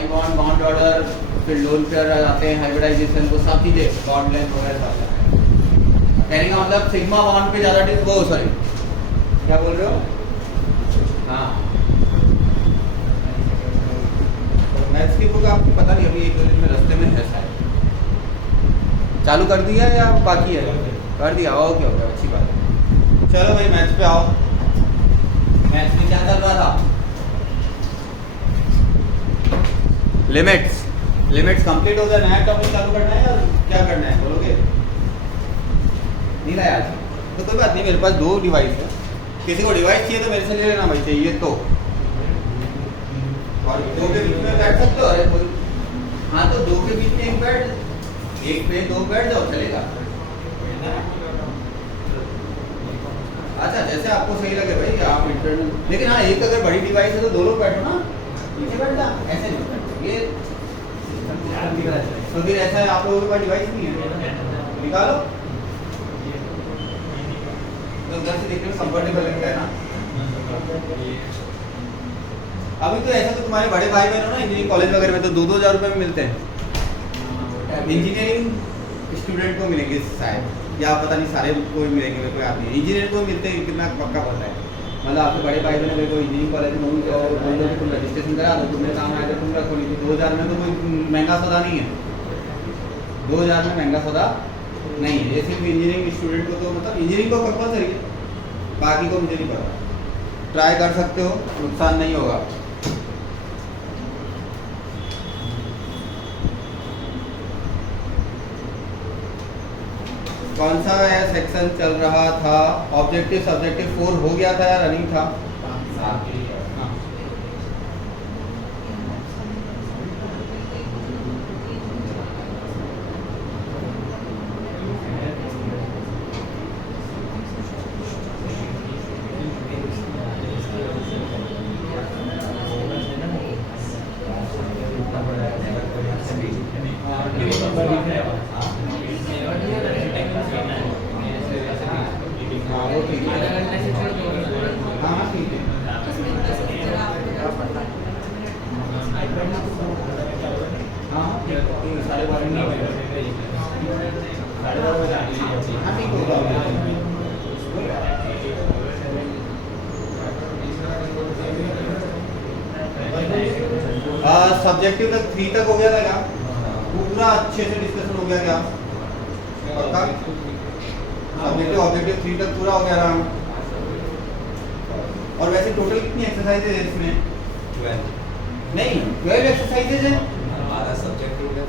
Pi bond, bond order, फिर lone pair आते हैं, हाइब्रिडाइजेशन, वो सब चीज़ें बॉन्ड लेंथ वगैरह सब कहने का मतलब सिग्मा बॉन्ड पे ज़्यादा वो सॉरी क्या बोल रहे हो? हाँ, मैथ्स की बुक आपको पता नहीं, अभी एक दो दिन में रास्ते में है शायद। चालू कर दिया या बाकी है? कर दिया, ओके ओके, अच्छी बात है। चलो भाई मैथ्स पे आओ। मैथ्स में क्या चल रहा था? लिमिट्स। लिमिट्स कंप्लीट हो गया, नया टॉपिक चालू करना है या क्या करना है बोलोगे? नहीं लाया आज तो कोई बात नहीं, मेरे पास 2 डिवाइस है, किसी को डिवाइस चाहिए तो मेरे से ले लेना भाई, चाहिए तो। और 2 के बीच में बैठ सकते हो? अरे कोई, हाँ तो 2 के बीच में एक बैठ, एक पे 2 बैठ जाओ, चलेगा। अच्छा जैसे आपको सही लगे भाई, आप इंटरनल, लेकिन हाँ एक अगर बड़ी डिवाइस है तो 2 लोग बैठो ना, पीछे बैठ जा, ऐसे नहीं बैठो, ये तो फिर ऐसा है आप लोगों के पास डिवाइस नहीं है, निकालो तो उधर से देखने में कंफर्टेबल लगता है ना। अभी तो ऐसा तो तुम्हारे बड़े भाई बहन हो ना इंजीनियरिंग कॉलेज वगैरह में, तो 2-2 हज़ार रुपये में मिलते हैं। इंजीनियरिंग स्टूडेंट को मिलेंगे शायद, या पता नहीं सारे को भी मिलेंगे, मेरे को याद नहीं। इंजीनियर को मिलते हैं कितना पक्का पता है, मतलब आपके बड़े भाई बहन मेरे को इंजीनियरिंग कॉलेज में बोल दो कि तुम रजिस्ट्रेशन करा दो, तुमने काम आया तो तुम रखो, नहीं तो 2000 में तो कोई महंगा सौदा नहीं है, 2000 में महंगा सौदा नहीं है। ये सिर्फ इंजीनियरिंग स्टूडेंट को, तो मतलब इंजीनियरिंग को कंपलसरी है, बाकी को मुझे नहीं पता। ट्राई कर सकते हो, नुकसान नहीं होगा। कौन सा सेक्शन चल रहा था? ऑब्जेक्टिव सब्जेक्टिव 4 हो गया था या रनिंग था? सब्जेक्टिव तक 3 तक हो गया था क्या? पूरा अच्छे से डिस्कशन हो गया क्या? पक्का? सब्जेक्टिव ऑब्जेक्टिव 3 तक पूरा हो गया था। और वैसे टोटल कितनी एक्सरसाइजेज है इसमें? 12 नहीं, 12 एक्सरसाइजेज है। हमारा सब्जेक्टिव है,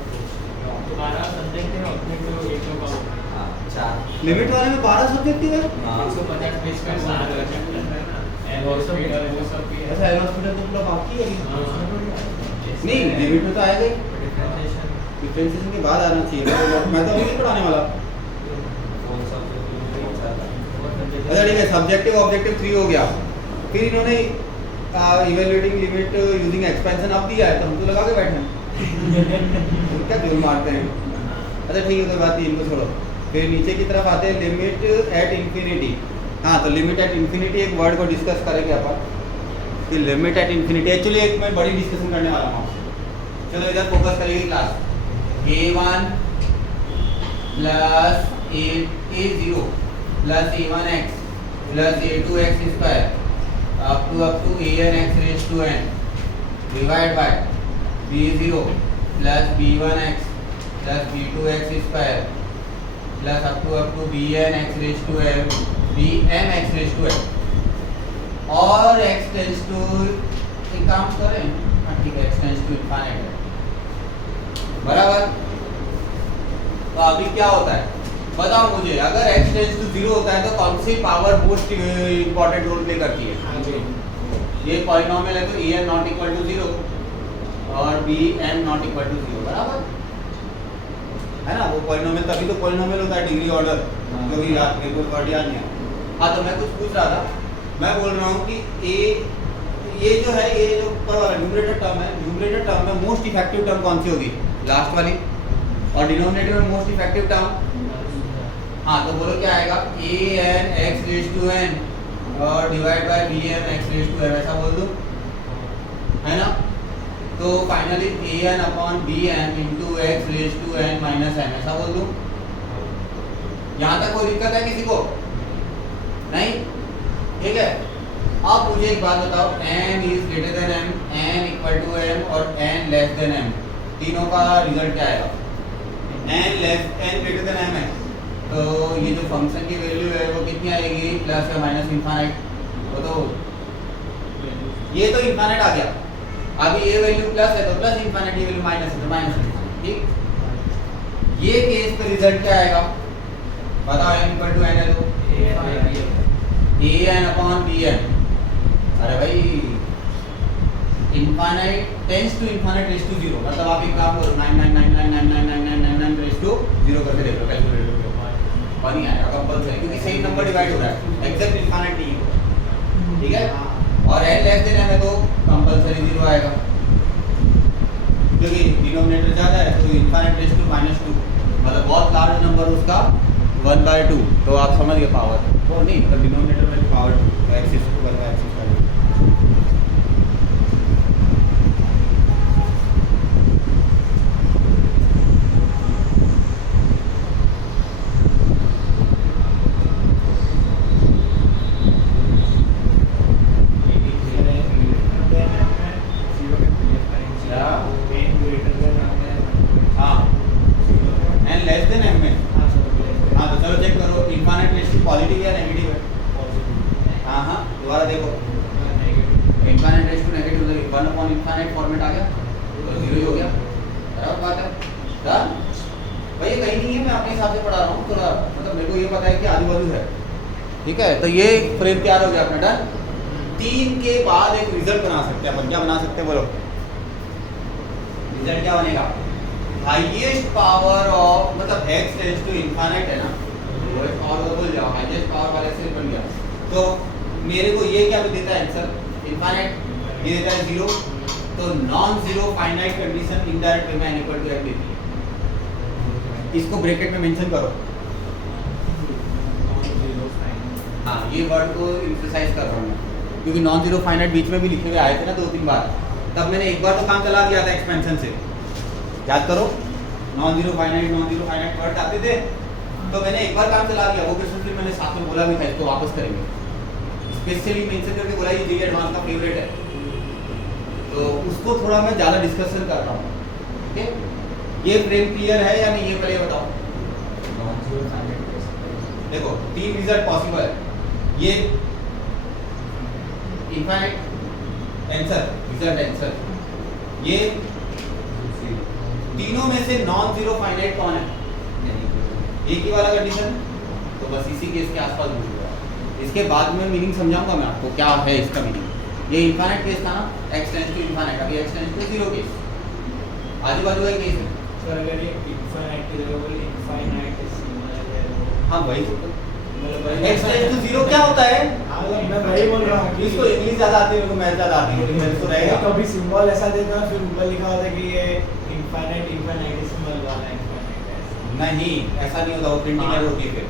तुम्हारा सब्जेक्टिव ऑब्जेक्टिव एक तो कम, हां 4 लिमिट वाले में 12 सब्जेक्टिव है। 150 पेज का 7 चैप्टर है ना, एंड ऑल्सो वो सब भी है। ऐसा हॉस्पिटल तो पूरा बाकी है नहीं, लिमिट में तो आएगा ही, डिफरेंशिएशन के बाद आना चाहिए। मैं तो अभी नहीं पढ़ाने वाला। अच्छा ठीक है, सब्जेक्टिव ऑब्जेक्टिव 3 हो गया, फिर इन्होंने इवैल्यूएटिंग लिमिट यूजिंग एक्सपेंशन अब दिया है, तो हम तो लगा के बैठे क्या जोर मारते हैं। अच्छा ठीक है, कोई बात नहीं, इनको छोड़ो। फिर नीचे की तरफ आते हैं, लिमिट एट इंफिनिटी। हाँ तो लिमिट एट इंफिनिटी एक वर्ड को डिस्कस करेंगे अपन। लिमिट एट इंफिनिटी एक्चुअली एक मैं बड़ी डिस्कशन करने वाला हूँ। चलो इधर फोकस करेगी class. a1 plus a0 plus a1x plus a2x square up to an x raise to n divide by b0 plus b1x plus b2x square plus up to bn x raise to m bm x raise to n और x tends to, एक काम करें, ठीक है, x tends to infinite है बराबर। तो अभी क्या होता है बताओ मुझे, अगर x टेंड्स टू 0 होता है तो कौन सी power most important role play करती है? ये पॉलिनोमियल है तो an नॉट इक्वल टू 0 और bm नॉट इक्वल टू 0 बराबर है ना। वो पॉलिनोमियल तभी तो पॉलिनोमियल होता है, डिग्री ऑर्डर, जो भी याद मेरे को वर्ड याद नहीं है। हाँ तो मैं कुछ पूछ रहा था, मैं बोल रहा हूँ कि ये जो है, ये जो ऊपर वाला न्यूमरेटर टर्म है, न्यूमरेटर टर्म में मोस्ट इफेक्टिव टर्म कौन सी होगी? लास्ट वाली। और डिनोमिनेटर में मोस्ट इफेक्टिव टर्म, हाँ तो बोलो क्या आएगा? an x raise to n और divide by bm x raise to m, ऐसा बोल दूँ है ना। तो finally an upon bm into x raise to n minus m ऐसा बोल दूं? यहाँ तक कोई दिक्कत है किसी को? नहीं? ठीक है। अब मुझे एक बात बताओ, n is greater than m, n equal to m और n लेस देन m, तीनों का रिजल्ट क्या आएगा? n ग्रेटर देन m है, तो ये जो फंक्शन की वैल्यू है वो कितनी आएगी? प्लस या माइनस इनफाइनाइट? वो तो ये तो इनफाइनाइट आ गया, अभी ये वैल्यू प्लस है तो प्लस इनफाइनाइट, ये वैल्यू माइनस है तो माइनस इनफाइनाइट। ठीक, ये केस पे रिजल्ट क्या आएगा बताओ? n इक्वल टू n है तो an अपॉन bn, अरे भाई infinite tends to infinite raise to 0, मतलब आप एक काम करो 999999999 रेज़ टू 0 करके देख लो कैलकुलेटर पे, बन ही आएगा कंपल्सरी, क्योंकि सेम नंबर डिवाइड हो रहा है, एग्जैक्ट इनफाइनाइट नहीं होगा। ठीक है, और n लेस देन m है तो कंपल्सरी 0 आएगा, क्योंकि डिनोमिनेटर ज्यादा है तो इनफाइनाइट रेज़ टू -2, मतलब बहुत लार्ज नंबर उसका 1/2, तो आप समझ गए पावर वो नहीं, तो डिनोमिनेटर में पावर 2 एक्सिस 1/x पॉजिटिव या नेगेटिव है? हाँ हाँ, दोबारा देखो, infinite raise to negative, 1 upon infinite format आ गया तो 0 ही हो गया, बराबर बात है। डन भाई, ये कहीं नहीं है, मैं अपने हिसाब से पढ़ा रहा हूँ, थोड़ा मतलब मेरे को ये पता है कि आजू बाजू है। ठीक है, तो ये फ्रेम तैयार हो गया अपना। डन, 3 के बाद एक रिजल्ट बना सकते हैं अपन, क्या बना सकते हैं बोलो? रिजल्ट क्या बनेगा? हाईएस्ट पावर ऑफ, मतलब x टेंड्स टू इनफाइनाइट है ना, और वो बोल जाओ हाईएस्ट पावर वाले से बन गया, तो मेरे को ये क्या देता है आंसर? इनफाइनाइट, ये देता है 0, तो non zero finite condition indirect way में n इक्वल टू m देती है, इसको ब्रैकेट में मेंशन करो। हाँ, ये वर्ड को एम्फसाइज कर रहा हूँ मैं, क्योंकि नॉन जीरो फाइनाइट बीच में भी लिखे हुए आए थे ना 2-3 बार, तब मैंने एक बार तो काम चला दिया था एक्सपेंशन से, याद करो, नॉन जीरो फाइनाइट वर्ड आते थे, तो मैंने एक बार काम चला दिया, वो क्वेश्चन फिर मैंने साथ में बोला भी था, इसको वापस करेंगे, स्पेशली मेंशन करके बोला ये जेईई एडवांस का फेवरेट है, तो उसको थोड़ा मैं ज़्यादा डिस्कशन कर रहा हूँ। ठीक है, ये फ्रेम क्लियर है या नहीं, ये पहले बताओ। देखो 3 रिजल्ट पॉसिबल है, ये इनफाइनाइट आंसर, रिजल्ट आंसर, ये तीनों में से नॉन जीरो फाइनाइट कौन है? एक ही वाला कंडीशन, तो बस इसी के इसके आसपास घूमूंगा, इसके बाद में मीनिंग समझाऊंगा मैं आपको क्या है इसका मीनिंग। ये इनफाइनाइट केस था ना, x टेंड्स टू इनफाइनाइट, अभी x टेंड्स टू 0 केस, आजू बाजू का केस है। सर अगर ये इनफाइनाइट की जगह बोले इनफाइनाइट सिंगुलर, हाँ वही, x टेंड्स टू 0 क्या होता है? मैं वही बोल रहा हूँ, इसको इंग्लिश ज़्यादा आती है, मेरे को मैथ ज़्यादा आती है, मेरे को रहेगा कभी सिंबल ऐसा देता है, फिर ऊपर लिखा होता है कि ये इनफाइनाइट सिंबल वाला है, नहीं ऐसा नहीं होता, वो प्रिंटिंग एरर होती है, फिर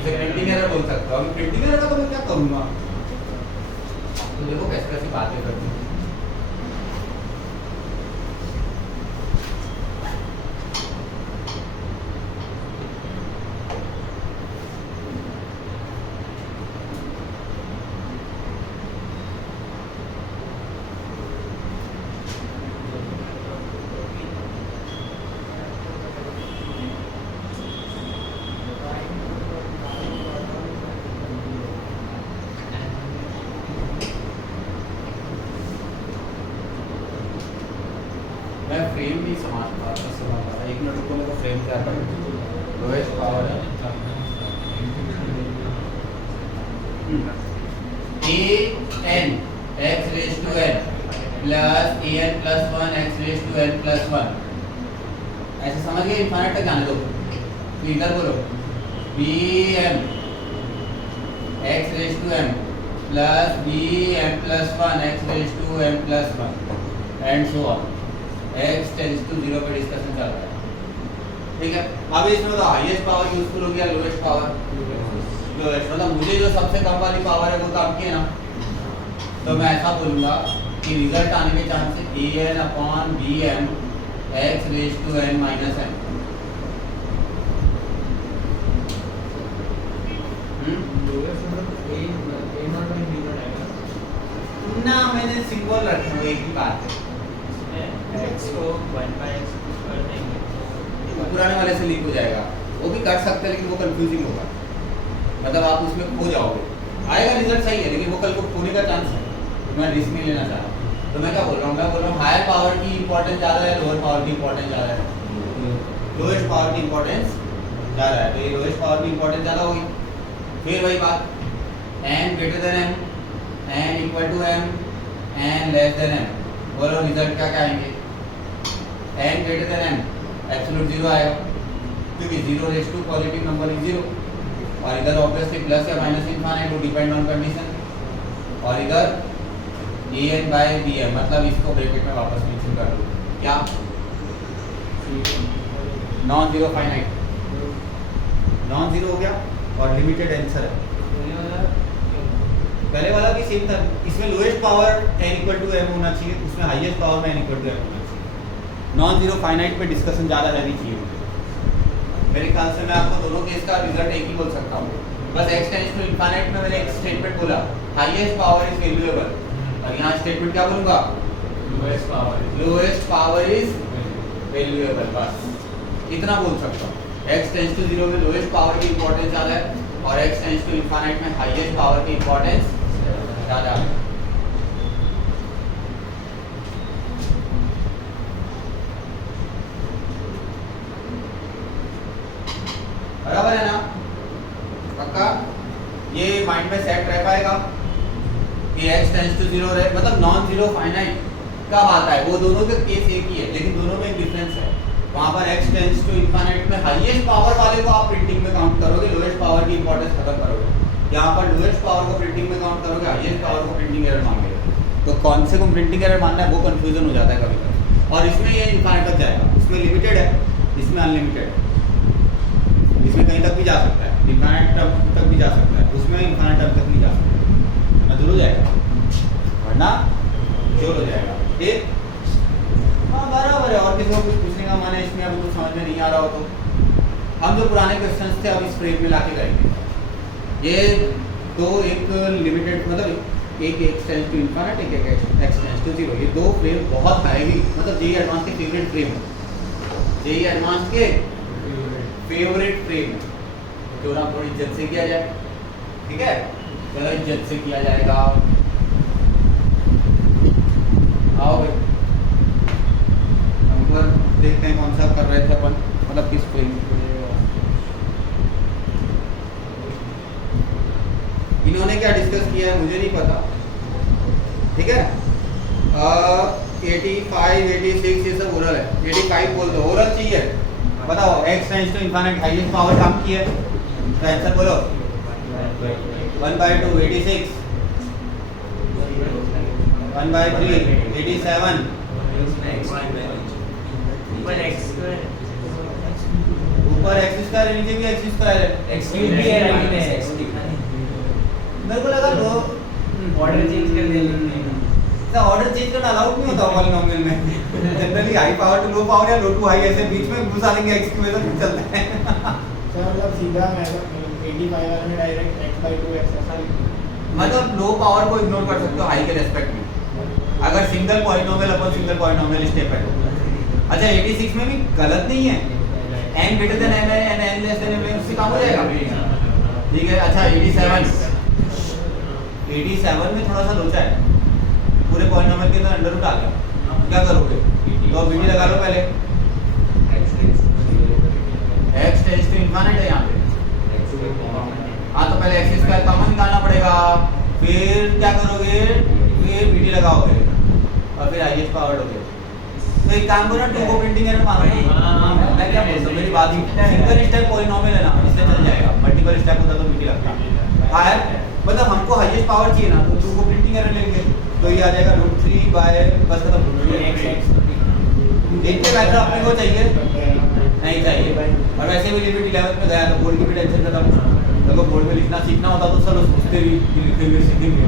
इसे प्रिंटिंग एरर बोल सकते हो। अभी प्रिंटिंग एरर का तो मैं क्या करूँगा, तो देखो कैसे कैसे बातें करती हैं। मैं फ्रेम नहीं समझ पा रहा, एक मिनट रुको, मेरे को फ्रेम क्या है, लोएस्ट पावर है an x raise to n plus an plus 1 x raise to n plus 1, ऐसे समझ गए? इनफाइनाइट तक जाने दो, तो इधर बोलो bm x raise to m plus bm plus 1 x raise to m plus 1 and so on, x tends to 0 पे डिस्कशन चल रहा है। ठीक है, अब इसमें तो हाईएस्ट पावर यूजफुल हो गया, लोएस्ट पावर, लोएस्ट मतलब मुझे जो सबसे कम वाली पावर है वो तो आपकी है ना, तो मैं ऐसा बोलूँगा कि रिजल्ट आने के chances an upon bm x raise to n minus m। ना मैंने सिंबल रखे हुए एक ही बात है, पुराने वाले से लिंक हो जाएगा। वो भी कर सकते हैं लेकिन वो कंफ्यूजिंग होगा, मतलब आप उसमें खो जाओगे। आएगा रिजल्ट सही है लेकिन वो कल को खोने का चांस है, तो मैं रिस्क नहीं लेना चाह रहा। तो मैं क्या बोल रहा हूँ, मैं बोल रहा हूँ हायर पावर की इंपॉर्टेंस ज़्यादा है, लोअर पावर की इंपॉर्टेंस ज़्यादा है। लोएस्ट पावर की इंपॉर्टेंस ज़्यादा है, तो ये लोएस्ट पावर की इंपॉर्टेंस ज़्यादा होगी। फिर वही बात, n greater than m, n equal to m, n less than m। बोलो रिजल्ट क्या क्या आएंगे? n greater than m absolute zero आएगा, क्योंकि zero raise to positive number is zero. और इधर ऑब्वियसली प्लस या माइनस इनफाइनाइट, वो डिपेंड ऑन कंडीशन। और इधर an बाय bm, मतलब इसको ब्रैकेट में वापस मेंशन कर दो, क्या non zero finite, non zero हो गया और लिमिटेड आंसर है। पहले वाला भी सेम था, इसमें lowest power n equal to m होना चाहिए, उसमें हाईएस्ट पावर में n इक्वल टू m होना चाहिए। नॉन जीरो फाइनाइट पे डिस्कशन ज़्यादा रहनी चाहिए मेरे ख्याल से। मैं आपको दोनों केस का रिजल्ट एक ही बोल सकता हूँ, बस x टेंड्स टू इनफाइनाइट में मैंने एक स्टेटमेंट बोला, हाईएस्ट पावर इज वैल्यूएबल, और यहाँ स्टेटमेंट क्या बोलूँगा, लोएस्ट पावर इज वैल्यूएबल। बस इतना बोल सकता हूँ। x टेंड्स टू जीरो में लोएस्ट पावर की इंपॉर्टेंस ज़्यादा है, और x टेंड्स टू इनफाइनाइट में हाईएस्ट पावर की इंपॉर्टेंस ज़्यादा है। बराबर है ना? पक्का? ये माइंड में सेट रह पाएगा कि x टेंड्स टू जीरो रहे, मतलब नॉन जीरो फाइनाइट कब आता है? वो दोनों के केस एक ही है, लेकिन दोनों में एक डिफरेंस है। वहाँ पर x टेंड्स टू इनफाइनाइट में हाईएस्ट पावर वाले को आप प्रिंटिंग में काउंट करोगे, लोएस्ट पावर की इंपॉर्टेंस खत्म करोगे। यहाँ पर लोएस्ट पावर को प्रिंटिंग में काउंट करोगे, हाईएस्ट पावर को प्रिंटिंग एरर मांगेगा। तो कौन से को प्रिंटिंग एरर मानना है वो कंफ्यूजन हो जाता है कभी कभी। और इसमें ये इनफाइनाइट तक जाएगा, इसमें लिमिटेड है, इसमें अनलिमिटेड है, इसमें कहीं तक भी जा सकता है, इनफाइनाइट टर्म तक भी जा सकता है, उसमें इनफाइनाइट टर्म तक नहीं जा सकता, दूर हो जाएगा, वरना जोर हो जाएगा। ठीक, हाँ बराबर है। और किसी को कुछ पूछने का मन है इसमें, अभी कुछ समझ में नहीं आ रहा हो तो हम जो पुराने क्वेश्चंस थे अब इस फ्रेम में लाके करेंगे। ये दो, एक लिमिटेड मतलब एक x टेंड्स टू इनफाइनाइट, एक x टेंड्स टू जीरो, ये दो फ्रेम बहुत हैवी, मतलब जेईई एडवांस के फेवरेट फ्रेम है, जेईई एडवांस के फेवरेट फ्रेम है। क्यों ना थोड़ी इज्जत से किया जाए, ठीक है? चलो इज्जत से किया जाएगा। आओ भाई, हम पर देखते हैं कौन सा कर रहे थे अपन, मतलब किस फ्रेम। इन्होंने क्या डिस्कस किया है मुझे नहीं पता, ठीक है? 85, 86 ये सब ओरल है। 85 बोल दो, ओरल चाहिए। बताओ x tends to infinite highest power काम की है, तो आंसर बोलो 1/2 86, 1/3 87, ऊपर x स्क्वायर नीचे भी x स्क्वायर है, मेरे को लगा लो ऑर्डर चेंज कर देंगे। तो ऑर्डर चेंज करना अलाउड नहीं होता पॉलिनोमियल में। Generally high power to low power या लो टू हाई ऐसे बीच में घुसा देंगे, x की वजह से चलता है। सर मतलब सीधा मैं 85 वाले में डायरेक्ट x/2 x ऐसा मतलब लो पावर को इग्नोर कर सकते हो हाई के रेस्पेक्ट में, अगर सिंगल पॉलिनोमियल अपन सिंगल पॉलिनोमियल स्टेप है। अच्छा 86 में भी गलत नहीं है, n ग्रेटर देन m है n लेस देन m है, उससे काम हो जाएगा, ठीक है? अच्छा 87 में थोड़ा सा लोचा है, पूरे पॉलिनोमियल के अंदर अंडर रूट आ गया, क्या करोगे? तो बीटी लगा लो पहले, x टेंड्स टू इनफाइनाइट है यहाँ पे। हाँ तो पहले x स्क्वायर कॉमन निकालना पड़ेगा, फिर क्या करोगे? फिर बीटी लगाओगे और फिर हाईएस्ट पावर लोगे। तो एक काम करो ना, टू को प्रिंटिंग एरर मानो ना। मैं क्या बोलता हूँ, मेरी बात ही सिंगल स्टेप पॉलिनोमियल है ना, इससे चल जाएगा। मल्टीपल स्टेप होता तो बीटी लगता। हाँ मतलब हमको हाईएस्ट पावर चाहिए ना, तो टू को प्रिंटिंग एरर लेंगे, तो ये आ जाएगा √3 बाय बस खत्म। इनके वैल्यू अपने को चाहिए नहीं चाहिए, और वैसे भी लिमिट 11 में गया तो बोर्ड की भी टेंशन खत्म। तो बोर्ड में लिखना सीखना होता तो चलो सोचते भी लिखे हुए सीखेंगे,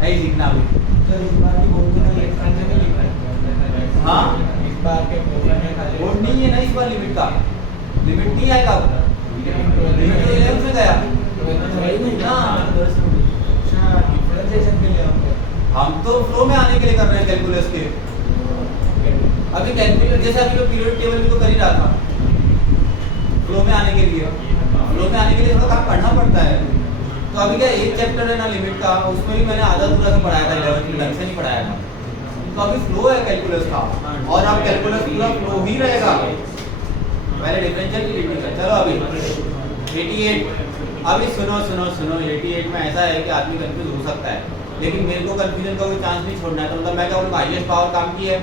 नहीं सीखना अभी। सर इस बार की बोर्ड में हाँ इस बार के कोड में खाली कोड नहीं है ना इस बार लिमिट का, लिमिट नहीं आएगा अब, लिमिट तो 11 में गया ना। अच्छा डिफरेंशिएशन के लिए हम तो फ्लो में आने के लिए कर रहे हैं कैलकुलस के। अभी कैलकुलस जैसे अभी तो पीरियड टेबल भी तो कर ही रहा था, फ्लो में आने के लिए, फ्लो में आने के लिए थोड़ा काम पढ़ना पड़ता है। तो अभी क्या एक चैप्टर है ना लिमिट का, उसमें भी मैंने आधा पूरा भी पढ़ाया था, 11th में ढंग से नहीं पढ़ाया था। तो अभी फ्लो है कैलकुलस का, और अब कैलकुलस पूरा फ्लो ही रहेगा, पहले डिफरेंशियल की लिमिट है। चलो अभी 88, अभी सुनो सुनो सुनो, 88 में ऐसा है कि आदमी कंफ्यूज हो सकता है, लेकिन मेरे को कंफ्यूजन का कोई चांस नहीं छोड़ना है। तो मतलब मैं क्या बोलूँगा, हाईएस्ट पावर काम की है,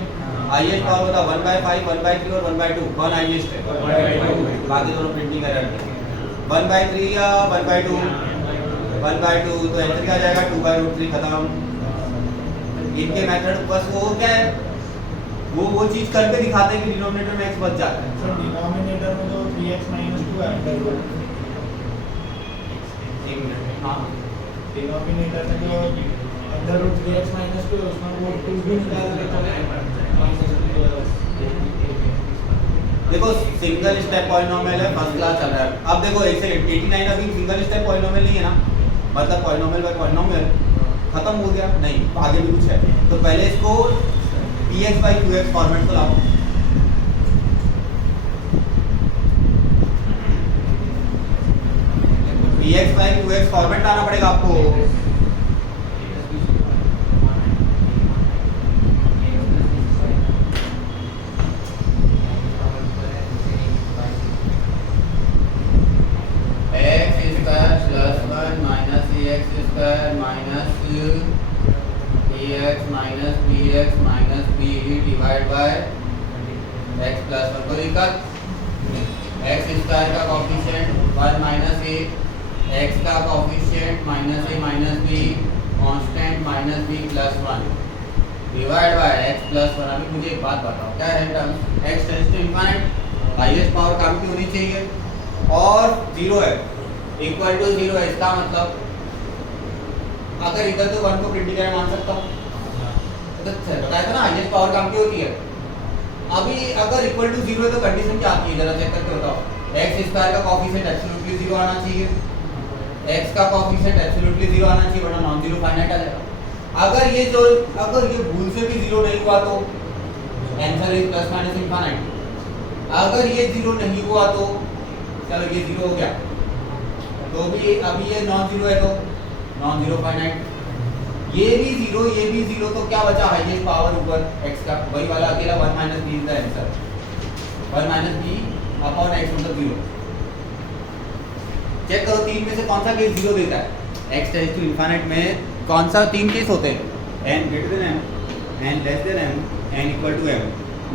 हाईएस्ट पावर होता 1/5, 1/3 और 1/2, कौन हाईएस्ट है? बाकी दोनों प्रिंटिंग एरर है। 1/3 या 1/2? 1/2, तो आंसर क्या आ जाएगा? 2/√3, खत्म। इनके मेथड बस वो क्या है, वो चीज करके दिखाते हैं कि डिनोमिनेटर में x बच जाता है। सर डिनोमिनेटर में तो 3x - 2 है, एक मिनट, हाँ डिनोमिनेटर में जो √3x - 2 है उसमें वो 2 भी निकाल के देखो सिंगल स्टेप पॉलिनोमियल है, फर्स्ट क्लास चल रहा है। अब देखो एक सेकंड, 89 अभी सिंगल स्टेप पॉलिनोमियल नहीं है ना, मतलब पॉलिनोमियल बाय पॉलिनोमियल खत्म हो गया नहीं, आगे भी कुछ है। तो पहले इसको px/qx फॉर्मेट को लाओ। px/qx फॉर्मेट लाना पड़ेगा आपको। x का coefficient -a - b constant -b + 1 divide by x + 1। अभी मुझे एक बात बताओ, क्या है term x tends to infinite, highest power काम की होनी चाहिए और 0 है, इक्वल टू 0 है। इसका मतलब अगर इधर तो 1 को प्रिंटिंग मान सकता हूँ, बताया था ना हाईएस्ट पावर काम की होती है। अभी अगर इक्वल टू 0 है तो कंडीशन क्या आती है, जरा चेक करके बताओ। x² का कोएफिशिएंट एब्सोल्युटली 0 आना चाहिए, x का कोएफिशिएंट एब्सोल्युटली 0 आना चाहिए, वरना नॉन जीरो फाइनाइट आ जाएगा। अगर ये भूल से भी 0 नहीं हुआ तो आंसर इज ± इनफाइनाइट। अगर ये 0 नहीं हुआ तो चलो ये 0 हो गया, तो भी अभी ये नॉन जीरो है तो नॉन जीरो फाइनाइट। ये भी 0, ये भी 0, तो क्या बचा हाईएस्ट पावर ऊपर x का, वही वाला अकेला 1 - b is the answer. 1 - b upon x मतलब 0। चेक करो 3 में से कौन सा केस 0 देता है। x टेंड्स टू इनफाइनाइट में कौन सा 3 केस होते हैं? n greater than m, n less than m, n equal to m।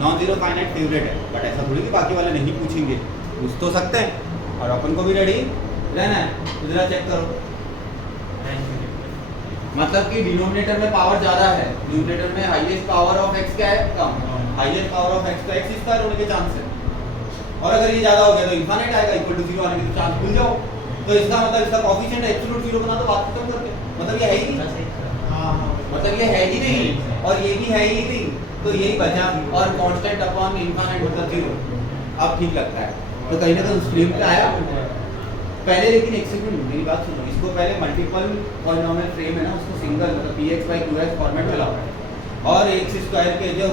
Non zero finite favourite है, बट ऐसा थोड़ी कि बाकी वाले नहीं पूछेंगे, पूछ तो सकते हैं और अपन को भी रेडी रहना है। तो जरा चेक करो, मतलब कि डिनोमिनेटर में पावर ज़्यादा है, न्यूमरेटर में हाईएस्ट पावर ऑफ x क्या है? कम। हाईएस्ट पावर ऑफ x तो x² होने के चांस है, और अगर ये ज़्यादा हो गया तो इनफाइनाइट आएगा, इक्वल टू 0 आने के चांस भूल जाओ। तो इसका मतलब इसका कोएफिशिएंट एब्सोल्यूट 0 बना, तो बात खत्म करते, मतलब ये है ही नहीं, मतलब ये है ही नहीं और ये भी है ही नहीं, तो यही बचा। और कांस्टेंट अपॉन इनफाइनाइट मतलब 0। अब ठीक लगता है, तो कहीं ना कहीं स्ट्रीम पे आया पहले। लेकिन एक सेकंड मेरी बात सुनो, इसको पहले मल्टीपल पॉलिनोमियल फ्रेम है ना, उसको सिंगल मतलब px/qx फॉर्मेट में लाओ, और x² के जो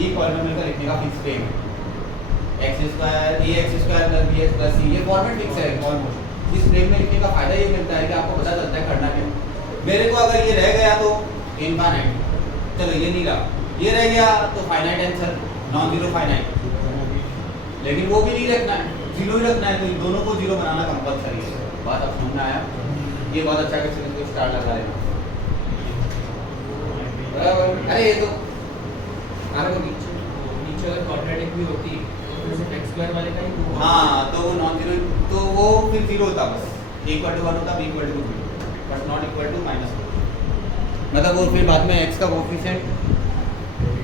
ये पॉलिनोमियल का लिखने का फिक्स फ्रेम है, x² ax² + bx + c, ये फॉर्मेट फिक्स है ऑलमोस्ट। इस फ्रेम में लिखने का फायदा ये मिलता है कि आपको पता चलता है करना क्या। मेरे को अगर ये रह गया तो इनफाइनाइट, चलो ये नहीं रहा, ये रह गया तो finite answer, non zero finite. लेकिन वो भी नहीं रखना है, 0 ही रखना है, तो इन दोनों को 0 बनाना कंपलसरी है। बात अब समझ में आया? ये बहुत अच्छा क्वेश्चन है, इसको स्टार लगा लेना बराबर। अरे ये तो आगे नीचे अगर क्वाड्रेटिक भी होती तो सिर्फ x² वाले का ही हाँ, तो वो नॉन जीरो, तो वो फिर 0 होता, बस = 1 होता, b = 2 but not equal to -1, मतलब वो फिर बाद में x का कोएफिशिएंट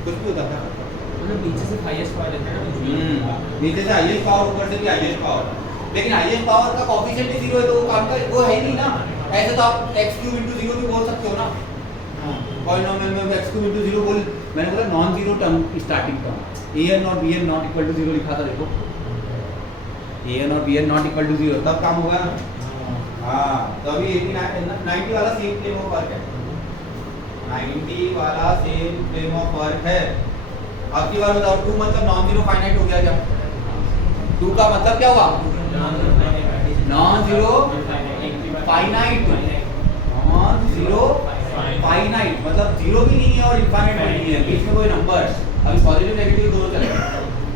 कुछ भी होता था, मतलब नीचे से हाईएस्ट पावर लेते हैं ना, नीचे से हाईएस्ट पावर, ऊपर से भी हाईएस्ट पावर। लेकिन हाईएस्ट पावर का कोएफिशिएंट ही 0 है, तो वो काम का वो है ही नहीं ना। ऐसे तो आप x³ × 0 भी बोल सकते हो ना, पॉलिनोमियल में x³ × 0 बोल मैंने बोला non zero term starting term, A N और B N not equal to zero लिखा था, देखो ए एन और B N not equal to zero, तब काम होगा ना। हाँ तभी 90 वाला सेम फ्रेम ऑफ वर्क है, 90 वाला सेम फ्रेम ऑफ वर्क है। अब की बार बताओ 2 मतलब नॉन जीरो फाइनाइट हो गया क्या? 2 का मतलब क्या हुआ? Non zero finite, non zero finite मतलब जीरो भी नहीं है और इनफाइनाइट भी नहीं है, बीच में कोई नंबर्स, अभी पॉजिटिव नेगेटिव दोनों चलेगा।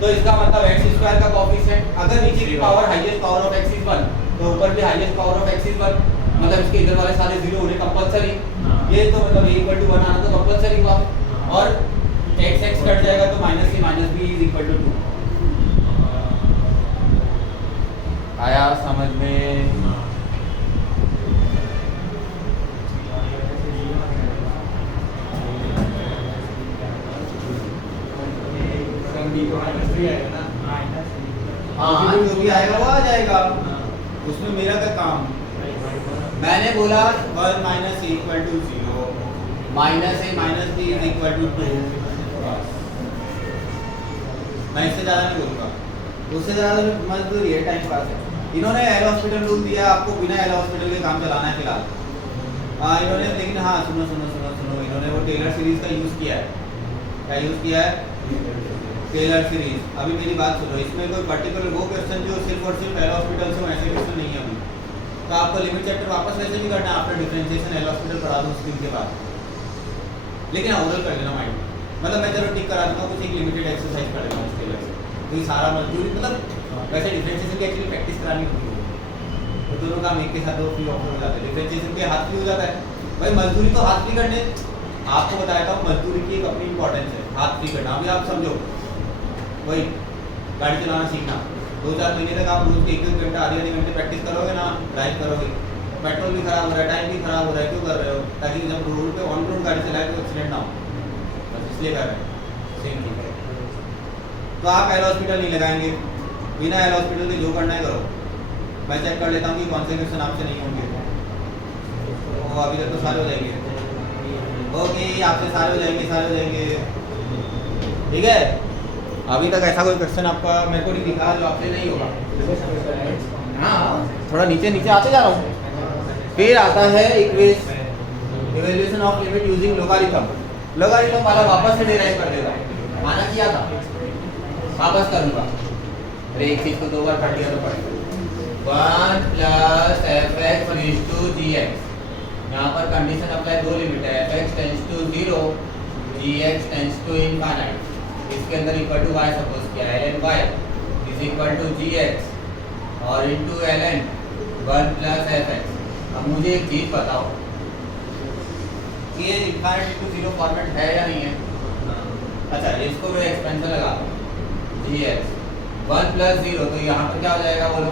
तो इसका मतलब x स्क्वायर का कोएफिशिएंट, अगर नीचे की power highest power of x is 1 तो ऊपर भी highest power of x is 1, मतलब इसके इधर वाले सारे जीरो होने कंपलसरी, ये तो मतलब a इक्वल टू 1 आना तो कंपलसरी हुआ, और x कट जाएगा तो minus c minus b is equal to 2। आया समझ में? हाँ जो भी आएगा वो आ जाएगा, उसमें मेरा क्या काम। मैंने बोला 1 minus a equal to 0 minus a minus b is equal to 2, मैं इससे ज़्यादा नहीं बोलूँगा, उससे ज़्यादा मजदूरी है, टाइम पास है। इन्होंने एल हॉस्पिटल रूल दिया आपको, बिना एल हॉस्पिटल के काम चलाना है फिलहाल। इन्होंने लेकिन हाँ सुनो सुनो सुनो सुनो, इन्होंने वो टेलर सीरीज का यूज़ किया है। क्या यूज़ किया है? Taylor series. अभी मेरी बात सुनो, इसमें कोई पर्टिकुलर वो क्वेश्चन जो सिर्फ और सिर्फ एल हॉस्पिटल से ऐसे क्वेश्चन नहीं है अभी, तो आपको लिमिट चैप्टर वापस वैसे भी करना है, आफ्टर डिफरेंशिएशन एल हॉस्पिटल करा दो स्क्रीन के बाद, लेकिन ओरल कर लेना माइंड, मतलब मैं चलो टिक करा दूँगा, कुछ एक लिमिटेड एक्सरसाइज कर लेना उसके लिए, तो ये सारा मजदूरी मतलब वैसे डिफरेंशिएशन की एक्चुअली प्रैक्टिस करानी होती है, तो दोनों काम एक के साथ दो फ्री ऑफर हो जाते हैं। डिफरेंशिएशन के हाथ फ्री हो जाता है, भाई मजदूरी तो हाथ फ्री करने, आपको बताया था मजदूरी की एक अपनी इंपॉर्टेंस है, हाथ फ्री करना। अभी आप समझो वही गाड़ी चलाना सीखना, 2-4 महीने तक आप रोज के 1-1 घंटा आधे घंटे प्रैक्टिस करोगे ना, ड्राइव करोगे, पेट्रोल भी खराब हो रहा है, टाइम भी खराब हो रहा है, क्यों कर रहे हो? ताकि जब रोड पे ऑन रोड गाड़ी चलाए तो एक्सीडेंट ना हो, बस इसलिए कर रहे हैं। सेम ठीक है, तो आप एल हॉस्पिटल नहीं लगाएंगे, बिना एल हॉस्पिटल के जो करना है करो। मैं चेक कर लेता हूँ कि कौन से क्वेश्चन आपसे नहीं होंगे, वो अभी तक तो सारे हो जाएंगे, ओके आपसे सारे हो जाएंगे, सारे हो जाएंगे, ठीक है। अभी तक ऐसा कोई क्वेश्चन आपका मेरे को नहीं दिखा जो आपसे नहीं होगा। हाँ थोड़ा नीचे नीचे आते जा रहा हूँ। फिर आता है evaluation of limit using logarithm. Logarithm वाला वापस से डिराइव कर देगा, माना किया था, वापस करूँगा। अरे एक चीज़ को 2 बार पढ़ लिया तो पढ़ेगा। 1 plus F X raise to ji X, यहाँ पर कंडीशन अप्लाई, 2 लिमिट है, F X tends to 0, G X tends to infinite. इसके अंदर इक्वल टू वाई सपोज किया, L N Y is equal to ji X और into L N 1 plus F X. अब मुझे एक चीज़ बताओ कि ये इनफाइनाइट इंटू 0 फॉर्मेट है या नहीं है? अच्छा इसको मैं एक्सपेंशन लगा जी एक्स 1 प्लस 0, तो यहाँ पर क्या हो जाएगा बोलो?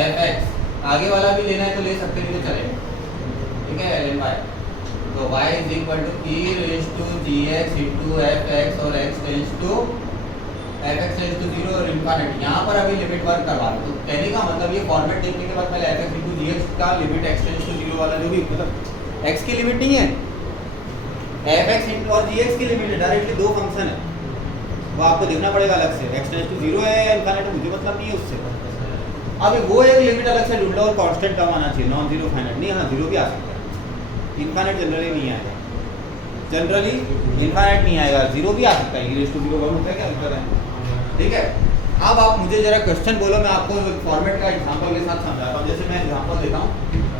F x. आगे वाला भी लेना है तो ले सकते, नहीं तो चलेगा, ठीक है, एल एन वाई। तो y is equal to e raise to ji x into f x और x टेंस टू 0 और इनफाइनाइट। यहाँ पर अभी लिमिट वर्क करवा दो, तो कहने का मतलब ये फॉर्मेट देखने के बाद पहले एफ एक्स इंटू जी एक्स का लिमिट x टेंस टू 0 वाला जो भी मतलब x की लिमिट नहीं है, एफ एक्स और जी एक्स की लिमिट है, डायरेक्टली 2 फंक्शन है, वो आपको देखना पड़ेगा अलग से। x टेंस टू 0 है या इनफाइनाइट, मुझे मतलब नहीं है उससे। अभी वो एक लिमिट अलग से ढूंढ लो और कांस्टेंट टर्म आना चाहिए, नॉन जीरो फाइनाइट नहीं, हाँ जीरो भी आ सकता है, इनफाइनाइट जनरली नहीं आएगा, जनरली इनफाइनाइट नहीं आएगा, जीरो भी आ सकता है, e रेज़ टू 0 1 होता है, क्या दिक्कत है, ठीक है। अब आप मुझे जरा क्वेश्चन बोलो, मैं आपको फॉर्मेट का एग्जांपल के साथ समझाता हूँ। जैसे मैं एग्जांपल देता हूँ,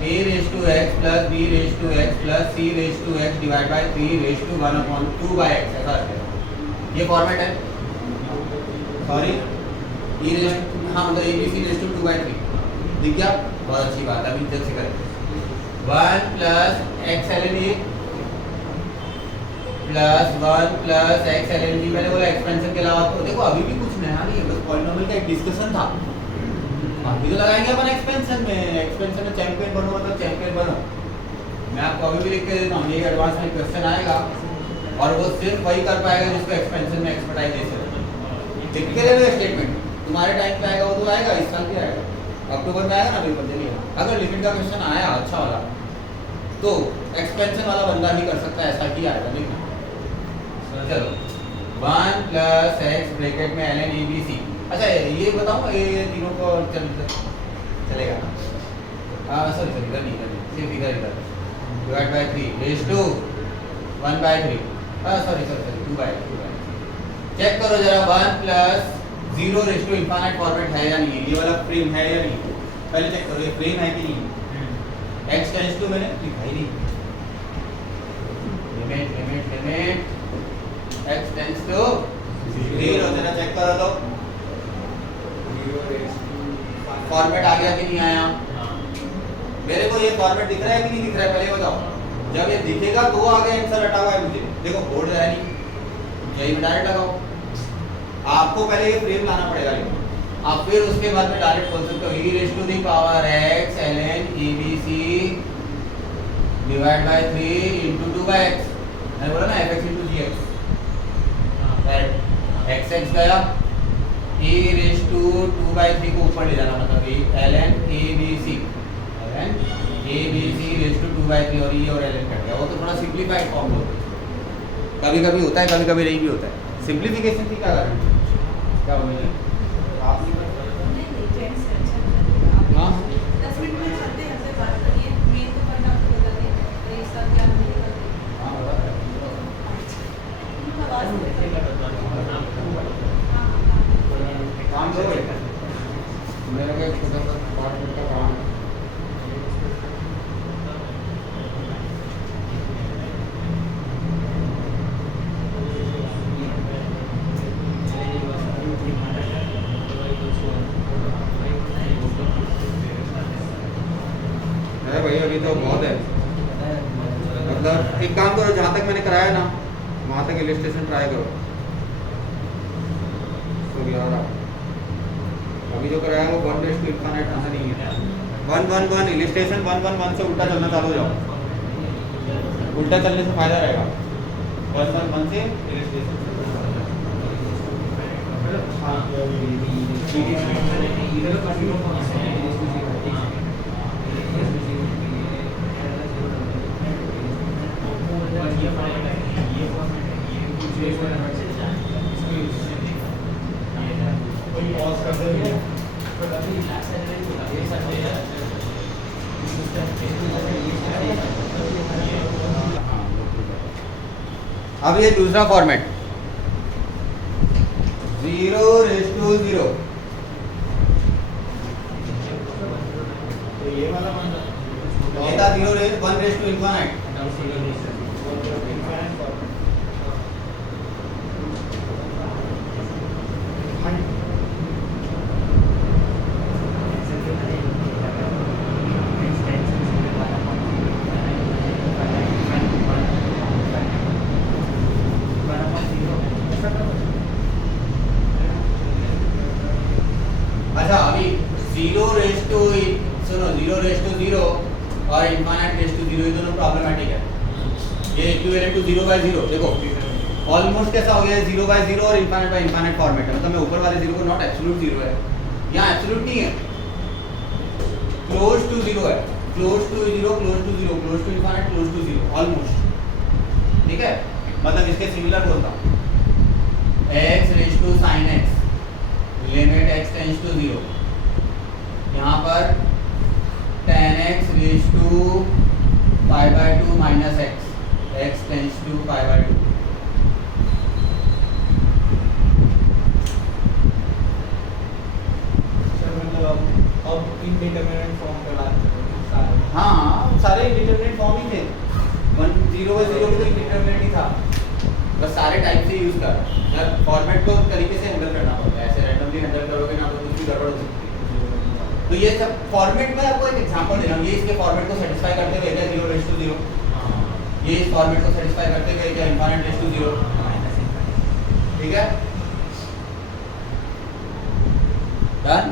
a raise to x plus b raise to x plus c raise to x divide by 3 raise to 1/2/x, ऐसा है, ये फॉर्मेट है। सॉरी e रेज़, हाँ मतलब abc रेज़ टू 2/3 दिख गया, बहुत अच्छी बात है, अभी जल्द से करें। 1 plus x l n a plus 1 plus x l n b. मैंने बोला एक्सपेंशन के अलावा, तो देखो अभी भी कुछ नया नहीं है, बस पॉलिनोमियल का एक डिस्कशन था। अभी तो लगाएंगे अपन एक्सपेंशन में चैंपियन बनो, मतलब चैंपियन बनो। मैं आपको अभी भी लिख के देता हूँ, ये एडवांस में क्वेश्चन आएगा और वो सिर्फ वही कर पाएगा जिसको एक्सपेंशन में एक्सपर्टाइजेशन है। लिख के दे स्टेटमेंट, तुम्हारे टाइम पे आएगा वो तो आएगा, इस साल भी आएगा, अक्टूबर में आएगा ना, बिल्कुल चलिए। अगर लिमिट का क्वेश्चन आया अच्छा वाला तो एक्सपेंशन वाला बंदा भी कर सकता है, ऐसा ही आएगा, देखना चलो 1 प्लस एक्स ब्रैकेट में ln ए बी सी। अच्छा ये बताऊँ ये तीनों को चलेगा? सॉरी इधर नहीं सिर्फ इधर divide by 3 raise to 1/3 sorry 2 by check करो जरा 1 plus 0 raise to infinite format है या नहीं, ये वाला फ्रेम है या नहीं, पहले चेक करो ये फ्रेम है कि नहीं। x टेंड्स टू मैंने लिखा ही नहीं, लिमिट x टेंड्स टू 0 जरा चेक करो तो फॉर्मेट आ गया कि नहीं आया? मेरे को ये फॉर्मेट दिख रहा है कि नहीं दिख रहा है पहले बताओ। जब ये दिखेगा तो आगे आंसर हटा हुआ है मुझे, देखो बोर्ड है नहीं, यही में डायरेक्ट लगाओ। आपको पहले ये फ्रेम लाना पड़ेगा, लेकिन आप फिर उसके बाद में डायरेक्ट बोल सकते हो e raise to the power x ln abc divide by 3 into 2/x। मैंने बोला ना fx into gx, right. x गया e रेज़ टू 2/3 को ऊपर ले जाना, मतलब ये ln abc रेज़ टू 2/3 और e और ln कट गया। वो तो थोड़ा सिंपलीफाइड फॉर्म होता है, कभी कभी होता है कभी कभी नहीं भी होता है। सिंपलीफिकेशन की क्या गारंटी, क्या बोलेंगे आप? हाँ 10 मिनट में चलते हैं, ऐसे बात करिए, मेन तो करना आपको बता दें, तो ये सब क्या मिलेगा? हाँ बता उनका आवाज नहीं काम करो बेटा, मेरा का छोटा सा पार्ट का काम है। भाई अभी तो बहुत है, मतलब एक काम करो, जहाँ तक मैंने कराया ना वहाँ तक इलस्ट्रेशन ट्राई करो। तो यार अभी जो कराया वो 1 रेज़ टू इनफाइनाइट कहाँ नहीं है, 1 इलस्ट्रेशन 1 से उल्टा चलना चालू हो जाओ, उल्टा चलने से फायदा रहेगा। 1 से इलस्ट्रेशन पॉज कर देंगे। अब ये दूसरा फॉर्मेट 0 रेज़ टू 0, तो ये वाला ये था 1 रेज़ टू इनफाइनाइट। अच्छा अभी 0 रेज़ टू 0 और इनफाइनाइट रेज़ टू 0 ये दोनों प्रॉब्लमेटिक है। ये इक्विवेलेंट टू 0/0 देखो ऑलमोस्ट कैसा हो गया है, 0/0 और इनफाइनाइट फॉर्मेट है, मतलब मैं ऊपर वाले 0 को नॉट एब्सोल्यूट 0 है, यहाँ एब्सोल्यूट नहीं है, क्लोज टू 0 है, close to 0 close to infinite close to 0 almost, ठीक है। मतलब इसके सिमिलर बोलता हूँ, x raise to sin x लिमिट x टेंड्स टू 0, यहाँ पर tan x raise to π/2 minus x tends to π/2। अब इनडिटरमिनेट फॉर्म पे बात करें। हाँ सारे इंडिटरमिनेट फॉर्म ही थे, 0/0 भी तो इंडिटरमिनेट ही था, बस सारे टाइप से यूज कर, मतलब फॉर्मेट को तरीके से हैंडल करना पड़ता है, ऐसे रैंडमली हैंडल करोगे ना तो कुछ भी गड़बड़ हो सकती है। तो ये सब फॉर्मेट में आपको एक एग्जांपल दे रहा हूँ, ये इसके फॉर्मेट को सेटिस्फाई करते हुए क्या 0 रेज़ टू 0, ये इस फॉर्मेट को सेटिस्फाई करते हुए क्या इनफाइनाइट रेज़ टू 0, ठीक है डन।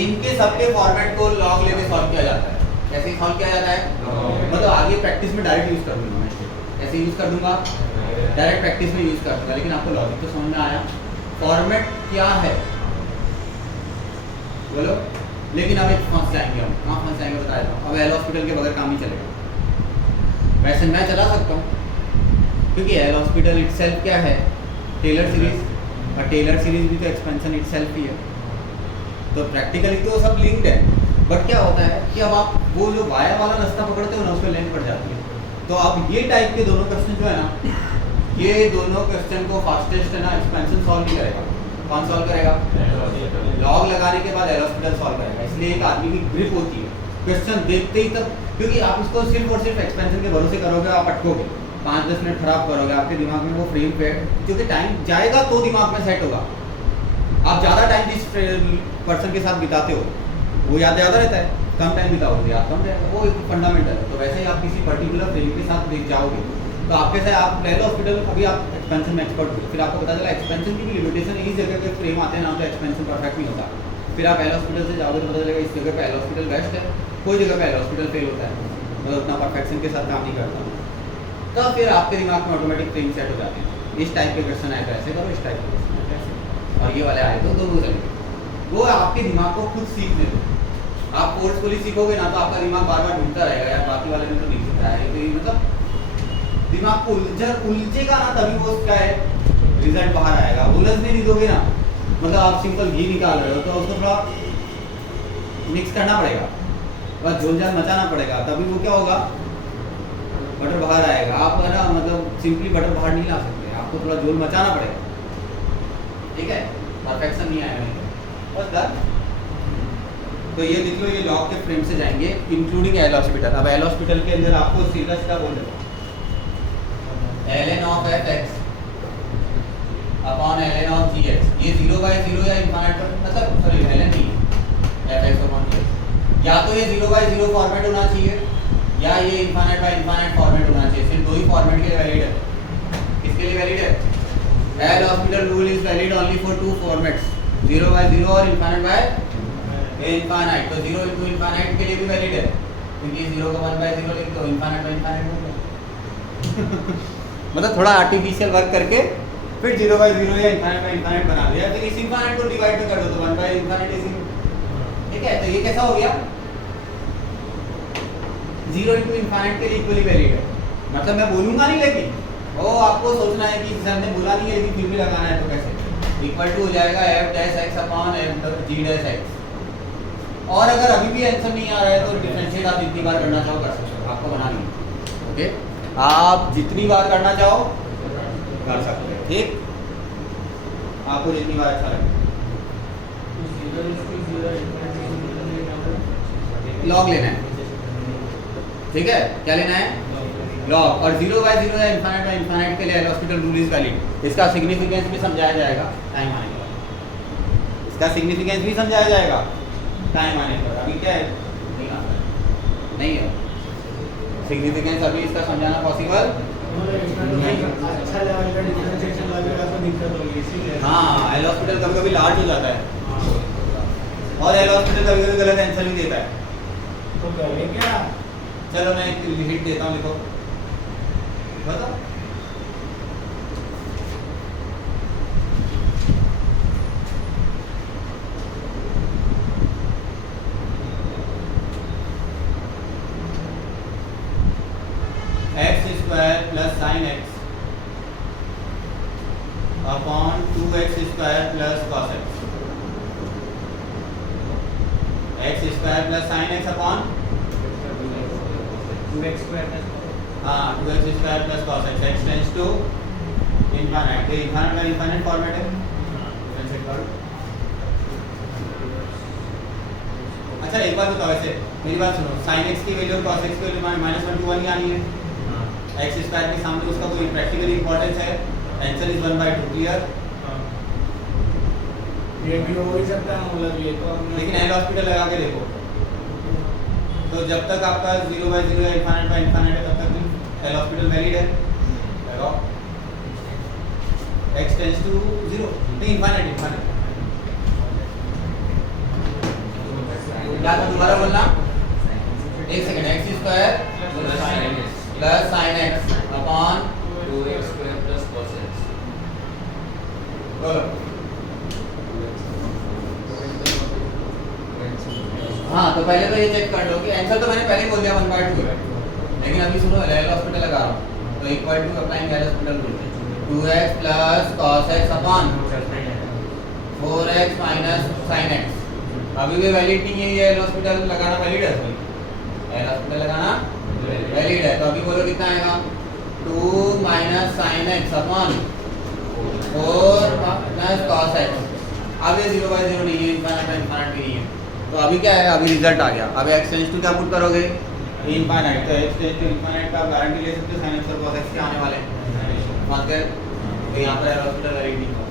इनके सबके फॉर्मेट को लॉग लेके सॉल्व किया जाता है। कैसे सॉल्व किया जाता है, मतलब आगे प्रैक्टिस में डायरेक्ट यूज करूंगा मैं, ऐसे यूज़ कर दूंगा, डायरेक्ट प्रैक्टिस में यूज़ कर दूंगा, लेकिन आपको लॉजिक तो समझ में आया। फॉर्मेट क्या है बोलो। लेकिन अब एक फंस जाएंगे हम, कहाँ फंस जाएंगे बता देता हूँ। अब एल हॉस्पिटल के बगैर काम ही चलेगा। वैसे मैं चला सकता हूँ क्योंकि एल हॉस्पिटल इटसेल्फ क्या है, टेलर सीरीज, और टेलर सीरीज भी तो एक्सपेंशन इटसेल्फ ही है, तो प्रैक्टिकली तो सब लिंक्ड है। बट क्या होता है कि अब आप वो जो वाया वाला रास्ता पकड़ते हो ना, उसमें लेंथ बढ़ जाती है। तो अब ये टाइप के दोनों क्वेश्चन जो है ना, ये दोनों क्वेश्चन को फास्टेस्ट है ना एक्सपेंशन सॉल्व नहीं करेगा। कौन सॉल्व करेगा? लॉग लगाने के बाद एल हॉस्पिटल सॉल्व करेगा। इसलिए एक आदमी की ग्रिप होती है क्वेश्चन देखते ही तब, क्योंकि आप इसको सिर्फ और सिर्फ एक्सपेंशन के भरोसे करोगे, आप अटकोगे, 5-10 मिनट खराब करोगे, आपके दिमाग में वो फ्रेम पे, क्योंकि टाइम जाएगा तो दिमाग में सेट होगा। आप ज़्यादा टाइम जिस पर्सन के साथ बिताते हो वो याद ज़्यादा रहता है, कम टाइम बिताओगे याद कम रहेगा, वो एक फंडामेंटल है। तो वैसे ही आप किसी पर्टिकुलर फ्रेम के साथ देख जाओगे, तो आपके साथ आप पहले हॉस्पिटल अभी आप एक्सपेंशन में एक्सपर्ट हो, फिर आपको पता चला एक्सपेंशन की भी लिमिटेशन इस जगह के फ्रेम आते हैं ना, तो एक्सपेंशन परफेक्ट नहीं होता। फिर आप एल हॉस्पिटल से जाओगे तो पता चलेगा इस जगह पे एल हॉस्पिटल बेस्ट है, कोई जगह पे एल हॉस्पिटल फेल होता है, मतलब उतना परफेक्शन के साथ काम नहीं करता। तो फिर आपके दिमाग में ऑटोमेटिक फ्रेम सेट हो जाते हैं। इस टाइप के क्वेश्चन आए तो ऐसे करो, इस टाइप के क्वेश्चन आए तो ऐसे, और ये वाले आए तो दोनों चलेंगे। वो आपके दिमाग को खुद सीखने दो। आप फोर्सफुली सीखोगे ना तो आपका दिमाग बार बार ढूंढता रहेगा, यार बाकी वाले में तो नहीं सीख रहा है, तो ये मतलब दिमाग को उलझेगा ना, तभी वो उसका है रिजल्ट बाहर आएगा। उलझने नहीं दोगे ना, मतलब आप सिंपल घी निकाल रहे हो तो उसको थोड़ा मिक्स करना पड़ेगा, बस झोल झाल मचाना पड़ेगा, तभी वो क्या होगा, बटर बाहर आएगा। आप है ना, मतलब सिंपली बटर बाहर नहीं ला सकते, आपको थोड़ा झोल मचाना पड़ेगा, ठीक है, परफेक्शन नहीं आएगा नहीं बस डन। तो ये लिख लो, ये लॉग के फ्रेम से जाएंगे इंक्लूडिंग एल हॉस्पिटल। अब एल हॉस्पिटल के अंदर आपको सीधा सीधा बोल रहे ln of fx upon ln of gx, ये 0/0 या इनफाइनाइट पर, मतलब सॉरी ln नहीं है, fx अपॉन gx, या तो ये 0/0 फॉर्मेट होना चाहिए या ये इनफाइनाइट बाय इनफाइनाइट फॉर्मेट होना चाहिए। सिर्फ दो ही फॉर्मेट के लिए वैलिड है। किसके लिए वैलिड है? L'Hospital rule is valid only for two formats, 0/0 और इनफाइनाइट बाय इनफाइनाइट। तो 0 into इनफाइनाइट के लिए भी वैलिड है, क्योंकि 0 का 1/0 लिख दो, इनफाइनाइट बाय इनफाइनाइट हो गया। मतलब थोड़ा आर्टिफिशियल वर्क करके फिर 0/0 या इनफाइनाइट बाय इनफाइनाइट बना दिया। तो इस इनफाइनाइट को डिवाइड में कर दो तो 1/इनफाइनाइट इज, ठीक है। तो ये कैसा हो गया, 0 into इनफाइनाइट के लिए इक्वली वैलिड है। मतलब मैं बोलूंगा नहीं, लेकिन वो आपको सोचना है कि सर ने बोला नहीं है लेकिन फिर भी लगाना है, तो कैसे इक्वल टू हो जाएगा f-x अपॉन f(g)(x)। और अगर अभी भी आंसर नहीं आ रहा है तो डिफरेंशिएट आप जितनी बार करना चाहो कर सकते हो, आपको बनानी है, ओके। आप जितनी बार करना चाहो कर सकते हो, ठीक, आपको जितनी बार अच्छा लगे। लॉग लेना है, ठीक है, क्या लेना है, लॉग। और 0/0 या इनफाइनाइट बाय इनफाइनाइट के लिए L hospital rule is valid. इसका सिग्निफिकेंस भी समझाया जाएगा टाइम आने पर, इसका सिग्निफिकेंस भी समझाया जाएगा टाइम आने पर। अभी क्या है, नहीं आता है, नहीं है सिग्निफिकेंस, अभी इसका समझाना पॉसिबल अच्छा लेवल का डिफरेंशिएशन लगेगा तो दिक्कत होगी, इसीलिए। हाँ, एल हॉस्पिटल कभी कभी लार्ज हो जाता है और एल हॉस्पिटल कभी कभी गलत आंसर भी देता है। तो करें क्या? चलो मैं एक हिंट देता हूँ, लिखो, बताओ। x² plus sin x upon 2x² plus cos x, x² plus sin x upon 2x² हाँ 2x² plus cos x, x tends to infinite. ये इनफाइनाइट का इनफाइनाइट फॉर्मेट है, डिफरेंशिएट करो। अच्छा एक बात बताओ, ऐसे मेरी बात सुनो, sin x की वैल्यू और cos x की वैल्यू -1 to 1 ही आनी है, x² के सामने उसका कोई प्रैक्टिकल इंपॉर्टेंस है, आंसर इज 1/2, क्लियर। ये भी हो ही सकता है, मतलब ये तो हमने, लेकिन एल हॉस्पिटल लगा के देखो, तो जब तक आपका 0/0 या इनफाइनाइट बाय इनफाइनाइट है तब तक एल हॉस्पिटल वैलिड है। लगाओ, x टेंड्स टू 0, नहीं इनफाइनाइट, इनफाइनाइट क्या था दोबारा बोलना, एक second, x² plus sin x upon 2x square plus cos x. बोलो। हाँ तो पहले तो ये चेक कर लो कि आंसर तो मैंने पहले ही बोल दिया 1/2 है, लेकिन अभी सुनो एल हॉस्पिटल लगा रहा हूँ तो equal to applying L'Hospital rule 2x plus cos x upon 4x minus sin x। अभी भी वैलिड नहीं है ये एल हॉस्पिटल लगाना वैलिड है, एल हॉस्पिटल लगाना वैलिड है। तो अभी बोलो कितना आएगा 2 minus sin x upon 4 plus cos x। अब ये 0/0 नहीं है, इनफाइनाइट भी नहीं है, तो अभी क्या है, अभी रिजल्ट आ गया। अब x टेंड्स टू क्या पुट करोगे इनफाइनाइट, तो x टेंड्स टू इनफाइनाइट का गारंटी ले सकते हो sin x और cos x के आने वाले समझ गए। तो यहाँ पर एल हॉस्पिटल वैलिड नहीं होगा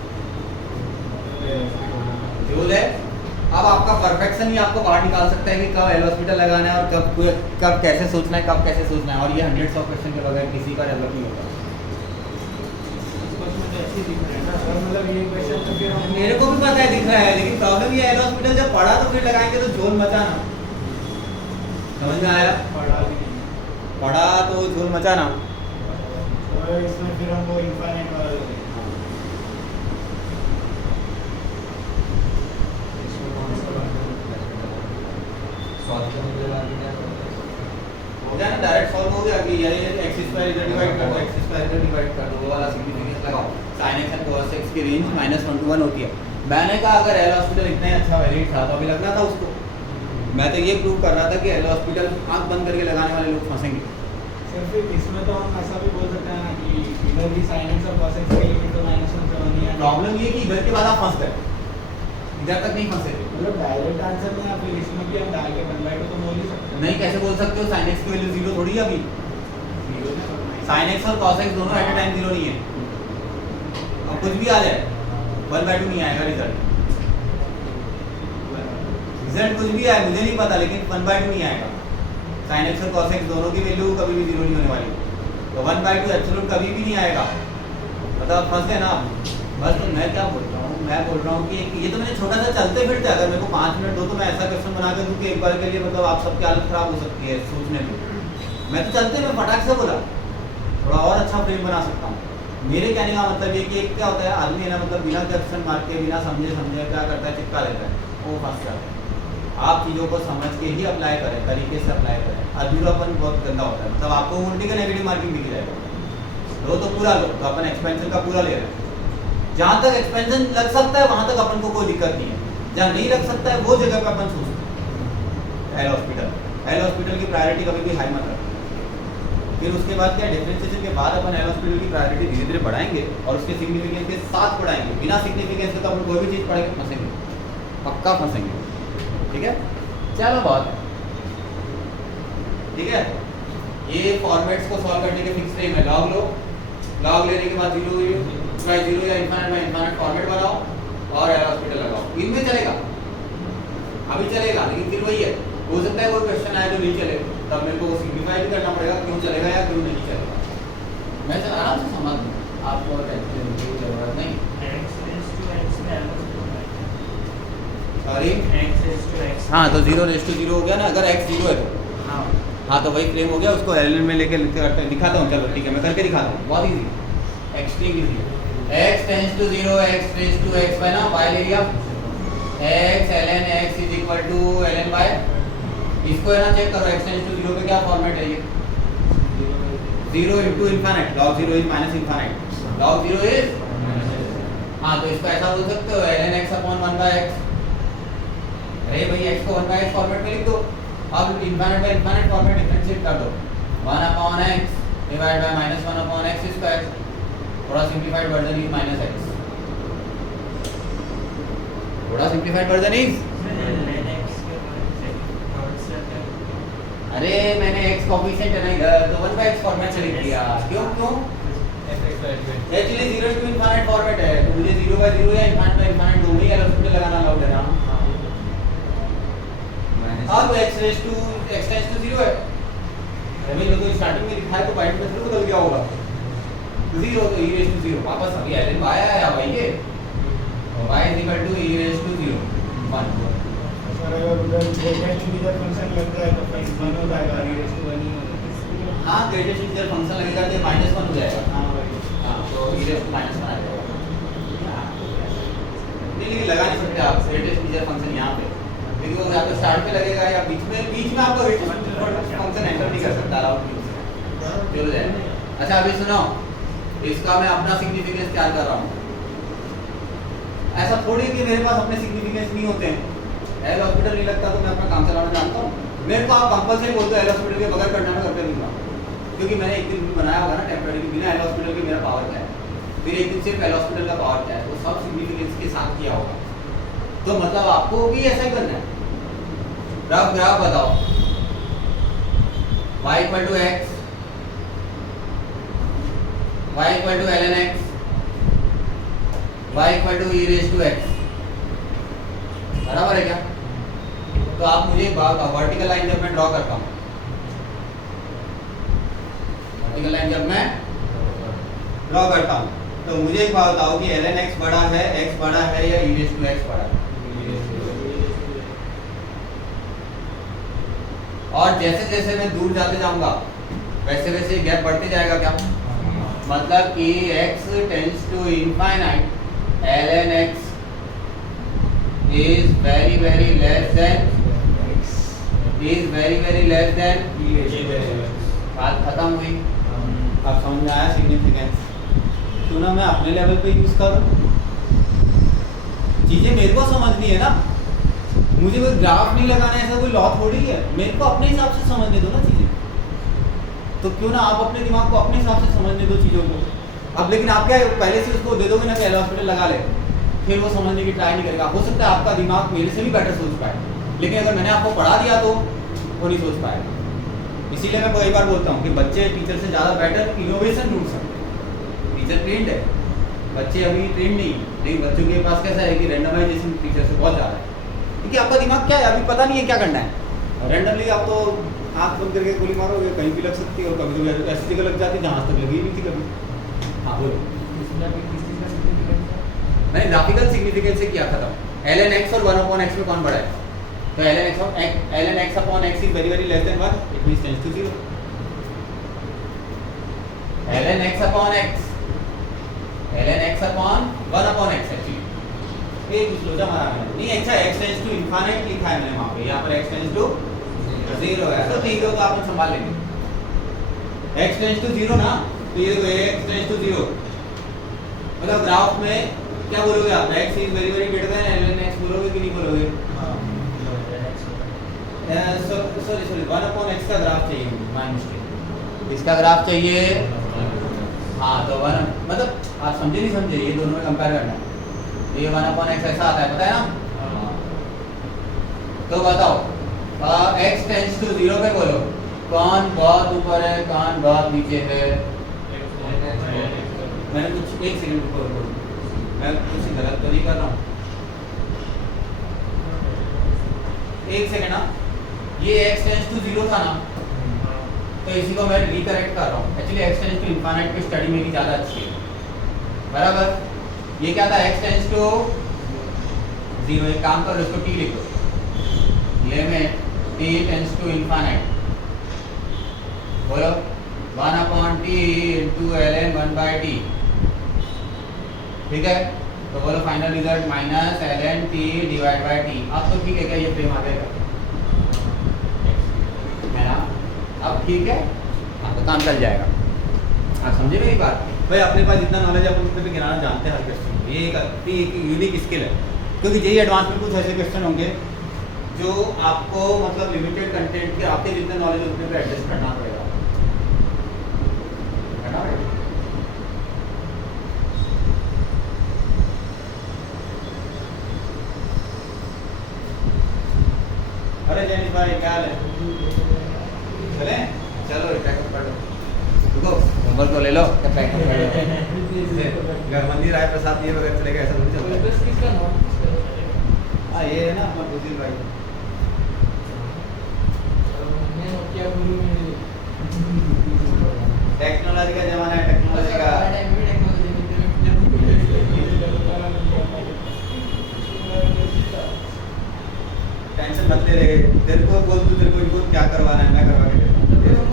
रूल है। अब आपका परफेक्शन ही आपको बाहर निकाल सकता है कि कब एल हॉस्पिटल लगाना है और कब कैसे सोचना है, कब कैसे सोचना है, और ये 100 क्वेश्चन के बगैर किसी का डेवलप नहीं होगा। मतलब ये क्वेश्चन तो फिर हम मेरे को भी पता है दिख रहा है, लेकिन प्रॉब्लम ये एल हॉस्पिटल जब पढ़ा तो फिर लगाएंगे तो झोल मचाना, समझ में आया? पढ़ा भी नहीं पढ़ा तो झोल मचाना। और इसमें फिर हम वो इनफाइनाइट वाला ले लेंगे। हो गया ना, डायरेक्ट सॉल्व हो गया कि ये x स्क्वायर इधर डिवाइड कर दो, x स्क्वायर इधर डिवाइड कर दो, वो वाला सिग्निफिकेंस लगाओ। sin x and cos x की रेंज -1 to 1 होती है। मैंने कहा अगर एल हॉस्पिटल इतना अच्छा वैलिड था तो अभी लगना था उसको। मैं तो ये प्रूव कर रहा था कि एल हॉस्पिटल आंख बंद करके लगाने वाले लोग फंसेंगे। सर फिर इसमें तो हम ऐसा भी बोल सकते हैं ना कि इधर भी sin x और cos x की लिमिट तो -1 से 1 ही है। प्रॉब्लम ये कि इधर के बाद आप फंस गए, इधर तक नहीं फंसे थे। मतलब डायरेक्ट आंसर में या फिर इसमें भी हम डाल के 1/2 तो बोल ही सकते हैं। नहीं, कैसे बोल सकते हो, sin x की वैल्यू 0 थोड़ी है अभी। sin x और cos x दोनों एट अ टाइम 0 नहीं है। अब कुछ भी आ जाए 1/2 नहीं आएगा रिजल्ट। रिजल्ट कुछ भी आए मुझे नहीं पता, लेकिन 1/2 नहीं आएगा। sin x और cos x दोनों की वैल्यू कभी भी 0 नहीं होने वाली, तो 1/2 एब्सोल्यूट कभी भी नहीं आएगा। मतलब फंस गए ना आप। बस तो मैं क्या बोल रहा हूँ, मैं बोल रहा हूँ कि ये तो मैंने छोटा सा चलते फिरते, अगर मेरे को 5 मिनट दो तो मैं ऐसा क्वेश्चन बना के दूँ कि एक बार के लिए मतलब आप सबकी हालत खराब हो सकती है सोचने में। मैं तो चलते में फटाक से बोला, थोड़ा और अच्छा फ्रेम बना सकता हूँ। मेरे कहने का मतलब ये कि एक क्या होता है, आदमी है ना मतलब बिना क्वेश्चन मार के बिना समझे क्या करता है, चिपका लेता है, वो फंस जाता है। आप चीज़ों को समझ के ही अप्लाई करें, तरीके से अप्लाई करें। अधूरापन बहुत गंदा होता है, मतलब आपको उल्टी का नेगेटिव मार्किंग दिख जाएगा। लो तो पूरा लो, तो अपन एक्सपेंशन का पूरा ले रहे हैं। जहाँ तक एक्सपेंशन लग सकता है वहाँ तक अपन को कोई दिक्कत नहीं है, जहाँ नहीं लग सकता है वो जगह पे अपन सोचते हैं। एल हॉस्पिटल की प्रायोरिटी कभी भी हाई मत रखना। फिर उसके बाद क्या, डिफरेंशिएशन के बाद अपन एल हॉस्पिटल की प्रायोरिटी धीरे धीरे बढ़ाएंगे और उसके सिग्निफिकेंस के साथ बढ़ाएंगे। बिना सिग्निफिकेंस के तो अपन कोई भी चीज़ पढ़ के फंसेंगे, पक्का फंसेंगे। ठीक है, चलो बहुत है। ठीक है, ये फॉर्मेट्स को सॉल्व करने के फिक्स टाइम है। लॉग लो, लॉग लेने के बाद 0 या इनफाइनाइट फॉर्मेट बनाओ और एल हॉस्पिटल लगाओ। इनमें चलेगा, अभी चलेगा, लेकिन फिर वही है, हो सकता है कोई क्वेश्चन आए जो नहीं चले, तब मेरे को सिम्प्लीफाई भी करना पड़ेगा क्यों चलेगा या क्यों नहीं चलेगा। मैं चल आराम से समझ लूँ, आपको टेंशन लेने की जरूरत नहीं। सॉरी, हाँ तो 0:0 हो गया ना, अगर x 0 है तो हाँ तो वही फ्रेम हो गया। उसको एल में लेके दिखाता हूँ, चलो ठीक है, मैं करके दिखाता हूँ, बहुत easy, extreme easy. x tends to 0, x raise to x by ना y ले लिया, x ln x is equal to ln y। इसको है ना चेक करो, x टेंड्स टू 0 पे क्या फॉर्मेट है ये, 0 into infinite, log 0 is minus infinite, log 0 is, हाँ तो इसको ऐसा बोल सकते हो ln x अपॉन 1/x। अरे भाई x को 1/x फॉर्मेट में लिख दो। अब infinite by infinite format differentiate कर दो, 1/x divide by -1/x square. थोड़ा सिंप्लीफाइड वर्जन इज -x, थोड़ा सिंप्लीफाइड वर्जन इज, अरे मैंने x कोएफिशिएंट है ना तो 1/x फॉर्मेट से लिख दिया। क्यों एक्चुअली 0 टू इनफाइनाइट फॉर्मेट है, तो मुझे 0/0 या इनफाइनाइट बाय इनफाइनाइट दोनों ही एल हॉस्पिटल लगाना अलाउड है ना। अब x टेंड्स टू 0 है, अभी तो स्टार्टिंग में लिखा है तो पॉइंट में फिर बदल गया होगा, 0 तो e raised to 0 वापस अभी ln y आया भाई, ये y is equal to e raised to 0 1। Sir अगर उधर इधर फंक्शन लग जाए तो फिर 1 हो जाएगा, e raised to 1 ही होगा। हाँ ग्रेटेस्ट इंटीजर फंक्शन लगेगा तो -1 हो जाएगा। हाँ वही। हाँ तो e रेज़ टू -1 आ जाएगा। नहीं लेकिन लगा नहीं सकते आप ग्रेटेस्ट इंटीजर फंक्शन यहाँ पे, क्योंकि वो या तो स्टार्ट पे लगेगा या बीच में आपका ग्रेटेस्ट फंक्शन एंटर नहीं कर सकता अराउंड चलो जाए। अच्छा अभी सुनो, इसका मैं अपना सिग्निफिकेंस तैयार कर रहा हूँ। ऐसा थोड़ी कि मेरे पास अपने सिग्निफिकेंस नहीं होते हैं। एल हॉस्पिटल नहीं लगता तो मैं अपना काम चलाना जानता हूँ। मेरे को आप कंपलसरी बोलते हो एल हॉस्पिटल के बगैर करना मैं करते दूंगा, क्योंकि मैंने एक दिन बनाया होगा ना टेम्परेरी, बिना एल हॉस्पिटल के मेरा पावर क्या है, फिर एक दिन सिर्फ एल हॉस्पिटल का पावर क्या है, वो सब सिग्निफिकेंस के साथ किया होगा। तो मतलब आपको भी ऐसा ही करना है। ग्राफ बताओ, y equal to x, y equal to ln x, y equal to e raise to x, बराबर है क्या? तो आप मुझे वर्टिकल लाइन जब मैं ड्रॉ करता हूँ, वर्टिकल लाइन जब मैं ड्रॉ करता हूँ तो मुझे एक बात बताओ कि ln x बड़ा है या e रेज़ टू x बड़ा है? और जैसे जैसे मैं दूर जाते जाऊंगा वैसे वैसे गैप बढ़ते जाएगा क्या? मतलब कि x tends to infinite ln x is very less than बात खत्म हुई। अब समझ में आया सिग्निफिकेंस? तो ना मैं अपने लेवल पे यूज करूं, चीजें मेरे को समझनी है ना, मुझे कोई ग्राफ नहीं लगाना है, ऐसा कोई लॉ थोड़ी है। मेरे को अपने हिसाब से समझने दो ना चीजें, तो क्यों ना आप अपने दिमाग को अपने हिसाब से समझने दो चीजों को। अब लेकिन आप क्या पहले से उसको दे दोगे ना कि एल हॉस्पिटल लगा ले, फिर वो समझने की ट्राई नहीं करेगा। हो सकता है आपका दिमाग मेरे से भी बेटर सोच पाए, लेकिन अगर मैंने आपको पढ़ा दिया तो वो नहीं सोच पाएगा। इसीलिए मैं कई बार बोलता हूँ कि बच्चे टीचर से ज़्यादा बेटर इनोवेशन ढूंढ सकते हैं। टीचर ट्रेंड है, बच्चे अभी ट्रेंड नहीं, लेकिन बच्चों के पास कैसा है कि रैंडमाइजेशन टीचर से बहुत ज़्यादा है, क्योंकि आपका दिमाग क्या है अभी पता नहीं है क्या करना है। रैंडमली आप तो हाथ बंद करके गोली मारोगे, कहीं भी लग सकती है, और कभी कभी ऐसी जगह लग जाती है जहाँ तक लगी नहीं थी कभी। हाँ बोलो। मैंने ग्राफिकल सिग्निफिकेंस से किया खत्म। ln x और 1/x में कौन बड़ा है? तो ln x upon x is very less than 1, it means tends to 0. ln x upon 1/x actually ये कुछ लोचा मारा मैंने नहीं। अच्छा x टेंड्स टू इनफाइनाइट लिखा है मैंने वहाँ पे, यहाँ पर x टेंड्स टू 0 है, तो ठीक है, तो आप संभाल लेंगे। x टेंड्स टू 0 ना, तो ये देखो x टेंड्स टू 0 मतलब ग्राफ में क्या बोलोगे आप? x is very greater than ln x बोलोगे कि नहीं बोलोगे? सॉरी 1/x का ग्राफ चाहिए, माय मिस्टेक। इसका ग्राफ चाहिए, हाँ तो 1 मतलब आप समझे नहीं समझे, ये दोनों में कंपेयर करना है। तो ये 1/x ऐसा आता है, पता है ना? तो बताओ x टेंड्स टू 0 पे बोलो कौन बहुत ऊपर है कौन बहुत नीचे है? मैंने कुछ एक सेकंड ऊपर बोलो, मैं कुछ गलत तो नहीं कर रहा हूँ, एक सेकंड ना। ये x टेंड्स टू 0 था ना, तो इसी को मैं रिकरेक्ट कर रहा हूँ। Actually x tends to infinite की स्टडी मेरी ज़्यादा अच्छी है, बराबर। ये क्या था? x टेंड्स टू 0, एक काम करो इसको t लिखो, limit t tends to infinite, बोलो 1/t into ln 1/t, ठीक है? तो बोलो final result minus ln t divide by t। अब तो ठीक है क्या ये फ्रेम आ जाएगा है ना? अब ठीक है, हाँ तो काम चल जाएगा। हाँ समझे मेरी बात? भाई अपने पास जितना नॉलेज है अपन उतने पे गिनाना जानते हैं हर क्वेश्चन। ये एक यूनिक स्किल है, क्योंकि जेईई एडवांस में कुछ ऐसे क्वेश्चन होंगे जो आपको मतलब लिमिटेड कंटेंट के आपके जितने नॉलेज उतने पे एडजस्ट करना पड़ेगा, है ना? अरे जैनिस भाई क्या हाल है? चले चलो पैकअप कर लो, रुको होमवर्क तो ले लो, क्या पैकअप कर लो। घर मंदिर आए प्रसाद दिए बगैर चलेगा, ऐसा थोड़ी चलता है। किसका नाम? हाँ ये है ना अपना बुजुर्ग भाई। क्या गुरु टेक्नोलॉजी का जमाना है, टेक्नोलॉजी का। टेंशन मत ले रे, तेरे को बोल तू, तेरे को इनको क्या करवाना है मैं करवा के देता हूँ।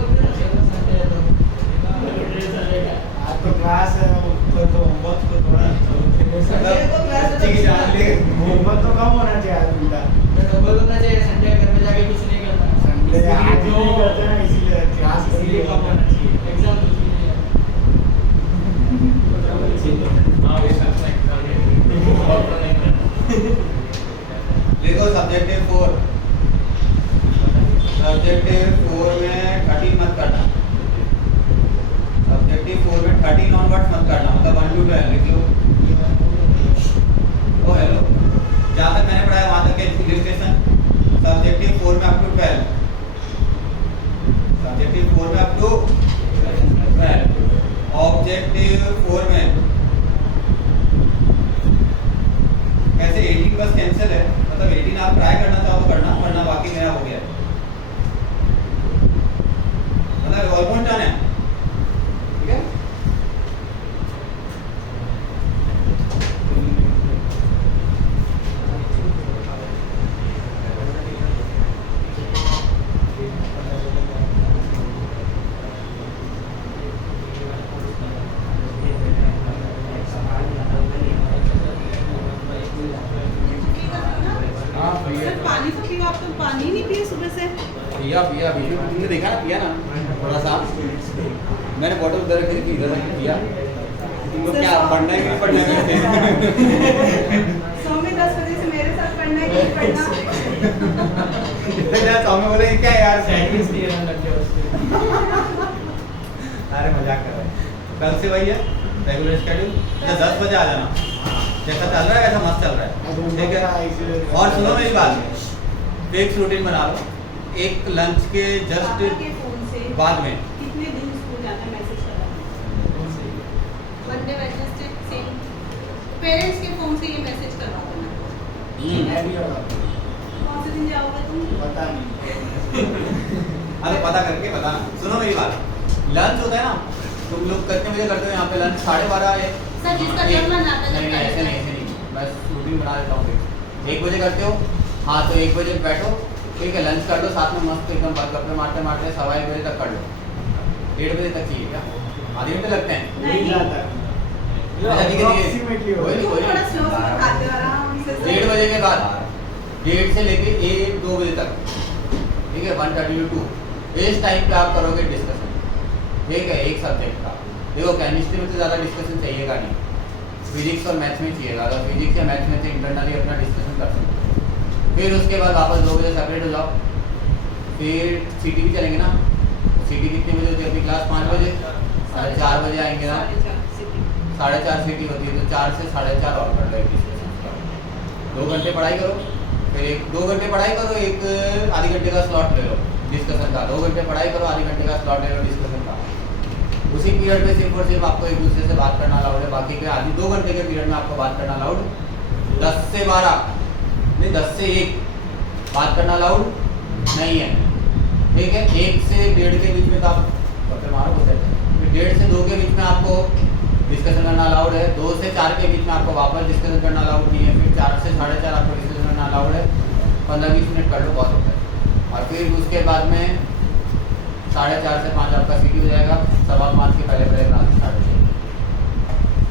हाँ ये सब एग्जाम देखो सब्जेक्टिव 4 में 13 मत करना। सब्जेक्टिव 4 में 13 ऑनवर्ड्स मत करना, मतलब 1 to 12 लिख लो। ओ हेलो, जहाँ तक मैंने पढ़ाया वहाँ तक के इलस्ट्रेशन। सब्जेक्टिव 4 में अप टू 12, सब्जेक्टिव 4 में अप टू 12, ऑब्जेक्टिव 4 में कैसे 18 बस कैंसिल है, मतलब 18 आप ट्राई करना चाहो तो करना, वरना बाकी मेरा हो गया है, मतलब ऑलमोस्ट डन है। ठीक है, हाँ भैया, सर पानी तो पियो, आप तो पानी ही नहीं पिए सुबह से। पिया पिया वीडियो में तुमने देखा ना, पिया ना थोड़ा सा, मैंने बॉटल उधर रखी थी, इधर रखी पिया। तुमको क्या पढ़ना है कि नहीं पढ़ना है? 100 में 10 बजे से मेरे साथ पढ़ना है कि नहीं पढ़ना। इधर सामने बोले क्या यार, सैंडविच दिए ना लग गया उससे। अरे मजाक कर रहे हैं। कल से वही है रेगुलर शेड्यूल, 10 बजे आ जाना, जैसा चल रहा है वैसा मस्त चल रहा है, ठीक है। और सुनो मेरी बात, फिक्स रूटीन बना लो, एक लंच के जस्ट पापा के फोन से बाद में। कितने दिन स्कूल जाना है मैसेज करा, मंडे वेडनेसडे सेम, पेरेंट्स के फोन से ये मैसेज करवा देना। कौन से दिन जाओगे तुम? पता नहीं। अरे पता करके बताना। सुनो मेरी बात, लंच होता है ना, तुम लोग कितने बजे करते हो यहाँ पे लंच? 12:30 सर जिसका जब मन आता है नहीं जब ऐसे नहीं, ऐसे नहीं, मैं रूटीन बना देता हूँ। 1 बजे करते हो, हाँ तो 1 बजे बैठो, ठीक है, लंच कर लो साथ में मस्त एकदम, गप्पे मारते मारते 1:15 बजे तक कर लो। 1:30 बजे तक चाहिए क्या? आधे घंटे लगते हैं? नहीं, अच्छा ठीक है, Approximately कोई नहीं, तुम कोई थोड़ा नहीं। स्लो स्लो खाते हो आराम से। 1:30 बजे के बाद, 1:30 से लेके 1-2 बजे तक, ठीक है, 1:30 to 2, इस टाइम पे आप करोगे डिस्कशन, ठीक है, एक सब्जेक्ट का। देखो केमिस्ट्री में तो ज़्यादा डिस्कशन चाहिएगा नहीं, फिजिक्स और मैथ्स में चाहिएगा, अगर फिजिक्स या मैथ्स में तो इंटरनली अपना डिस्कशन कर सकते हो। फिर उसके बाद वापस 2 बजे सेपरेट हो जाओ, फिर सीटी भी चलेंगे ना, सीटी कितने बजे होती है अपनी क्लास? 5 बजे, 4:30 बजे आएंगे ना, 4:30 सीटी होती है, तो 4 से 4:30 और कर लो एक डिस्कशन, 2 घंटे पढ़ाई करो, फिर 2 घंटे पढ़ाई करो, एक आधे घंटे का स्लॉट ले लो डिस्कशन का, 2 घंटे पढ़ाई करो, आधे घंटे का स्लॉट ले लो डिस्कशन का। उसी पीरियड में सिर्फ और सिर्फ आपको एक दूसरे से बात करना अलाउड है, बाकी के आधी 2 घंटे के पीरियड में आपको बात करना अलाउड 10 से 12 नहीं 10 से 1 बात करना अलाउड नहीं है, ठीक है। 1 से 1:30 के बीच में तो आप फिर मारो बोलते हैं, फिर 1:30 से 2 के बीच में आपको डिस्कशन करना अलाउड है, 2 से 4 के बीच में आपको वापस डिस्कशन करना अलाउड नहीं है, फिर 4 से 4:30 आपको डिस्कशन करना अलाउड है, 15-20 मिनट कर लो बहुत होता है। और फिर उसके बाद में 4:30 से 5 आपका सीटी हो जाएगा, 5:15 के पहले क्लास स्टार्ट हो जाएगी,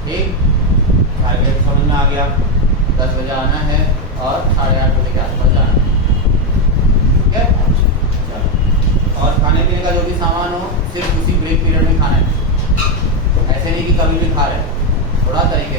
ठीक। टारगेट समझ में आ गया, 10 बजे आना है और 8:30 बजे के आसपास जाना है, ठीक है। चलो, और खाने पीने का जो भी सामान हो सिर्फ उसी ब्रेक पीरियड में खाना है, ऐसे नहीं कि कभी भी खा रहे हैं, थोड़ा तरीके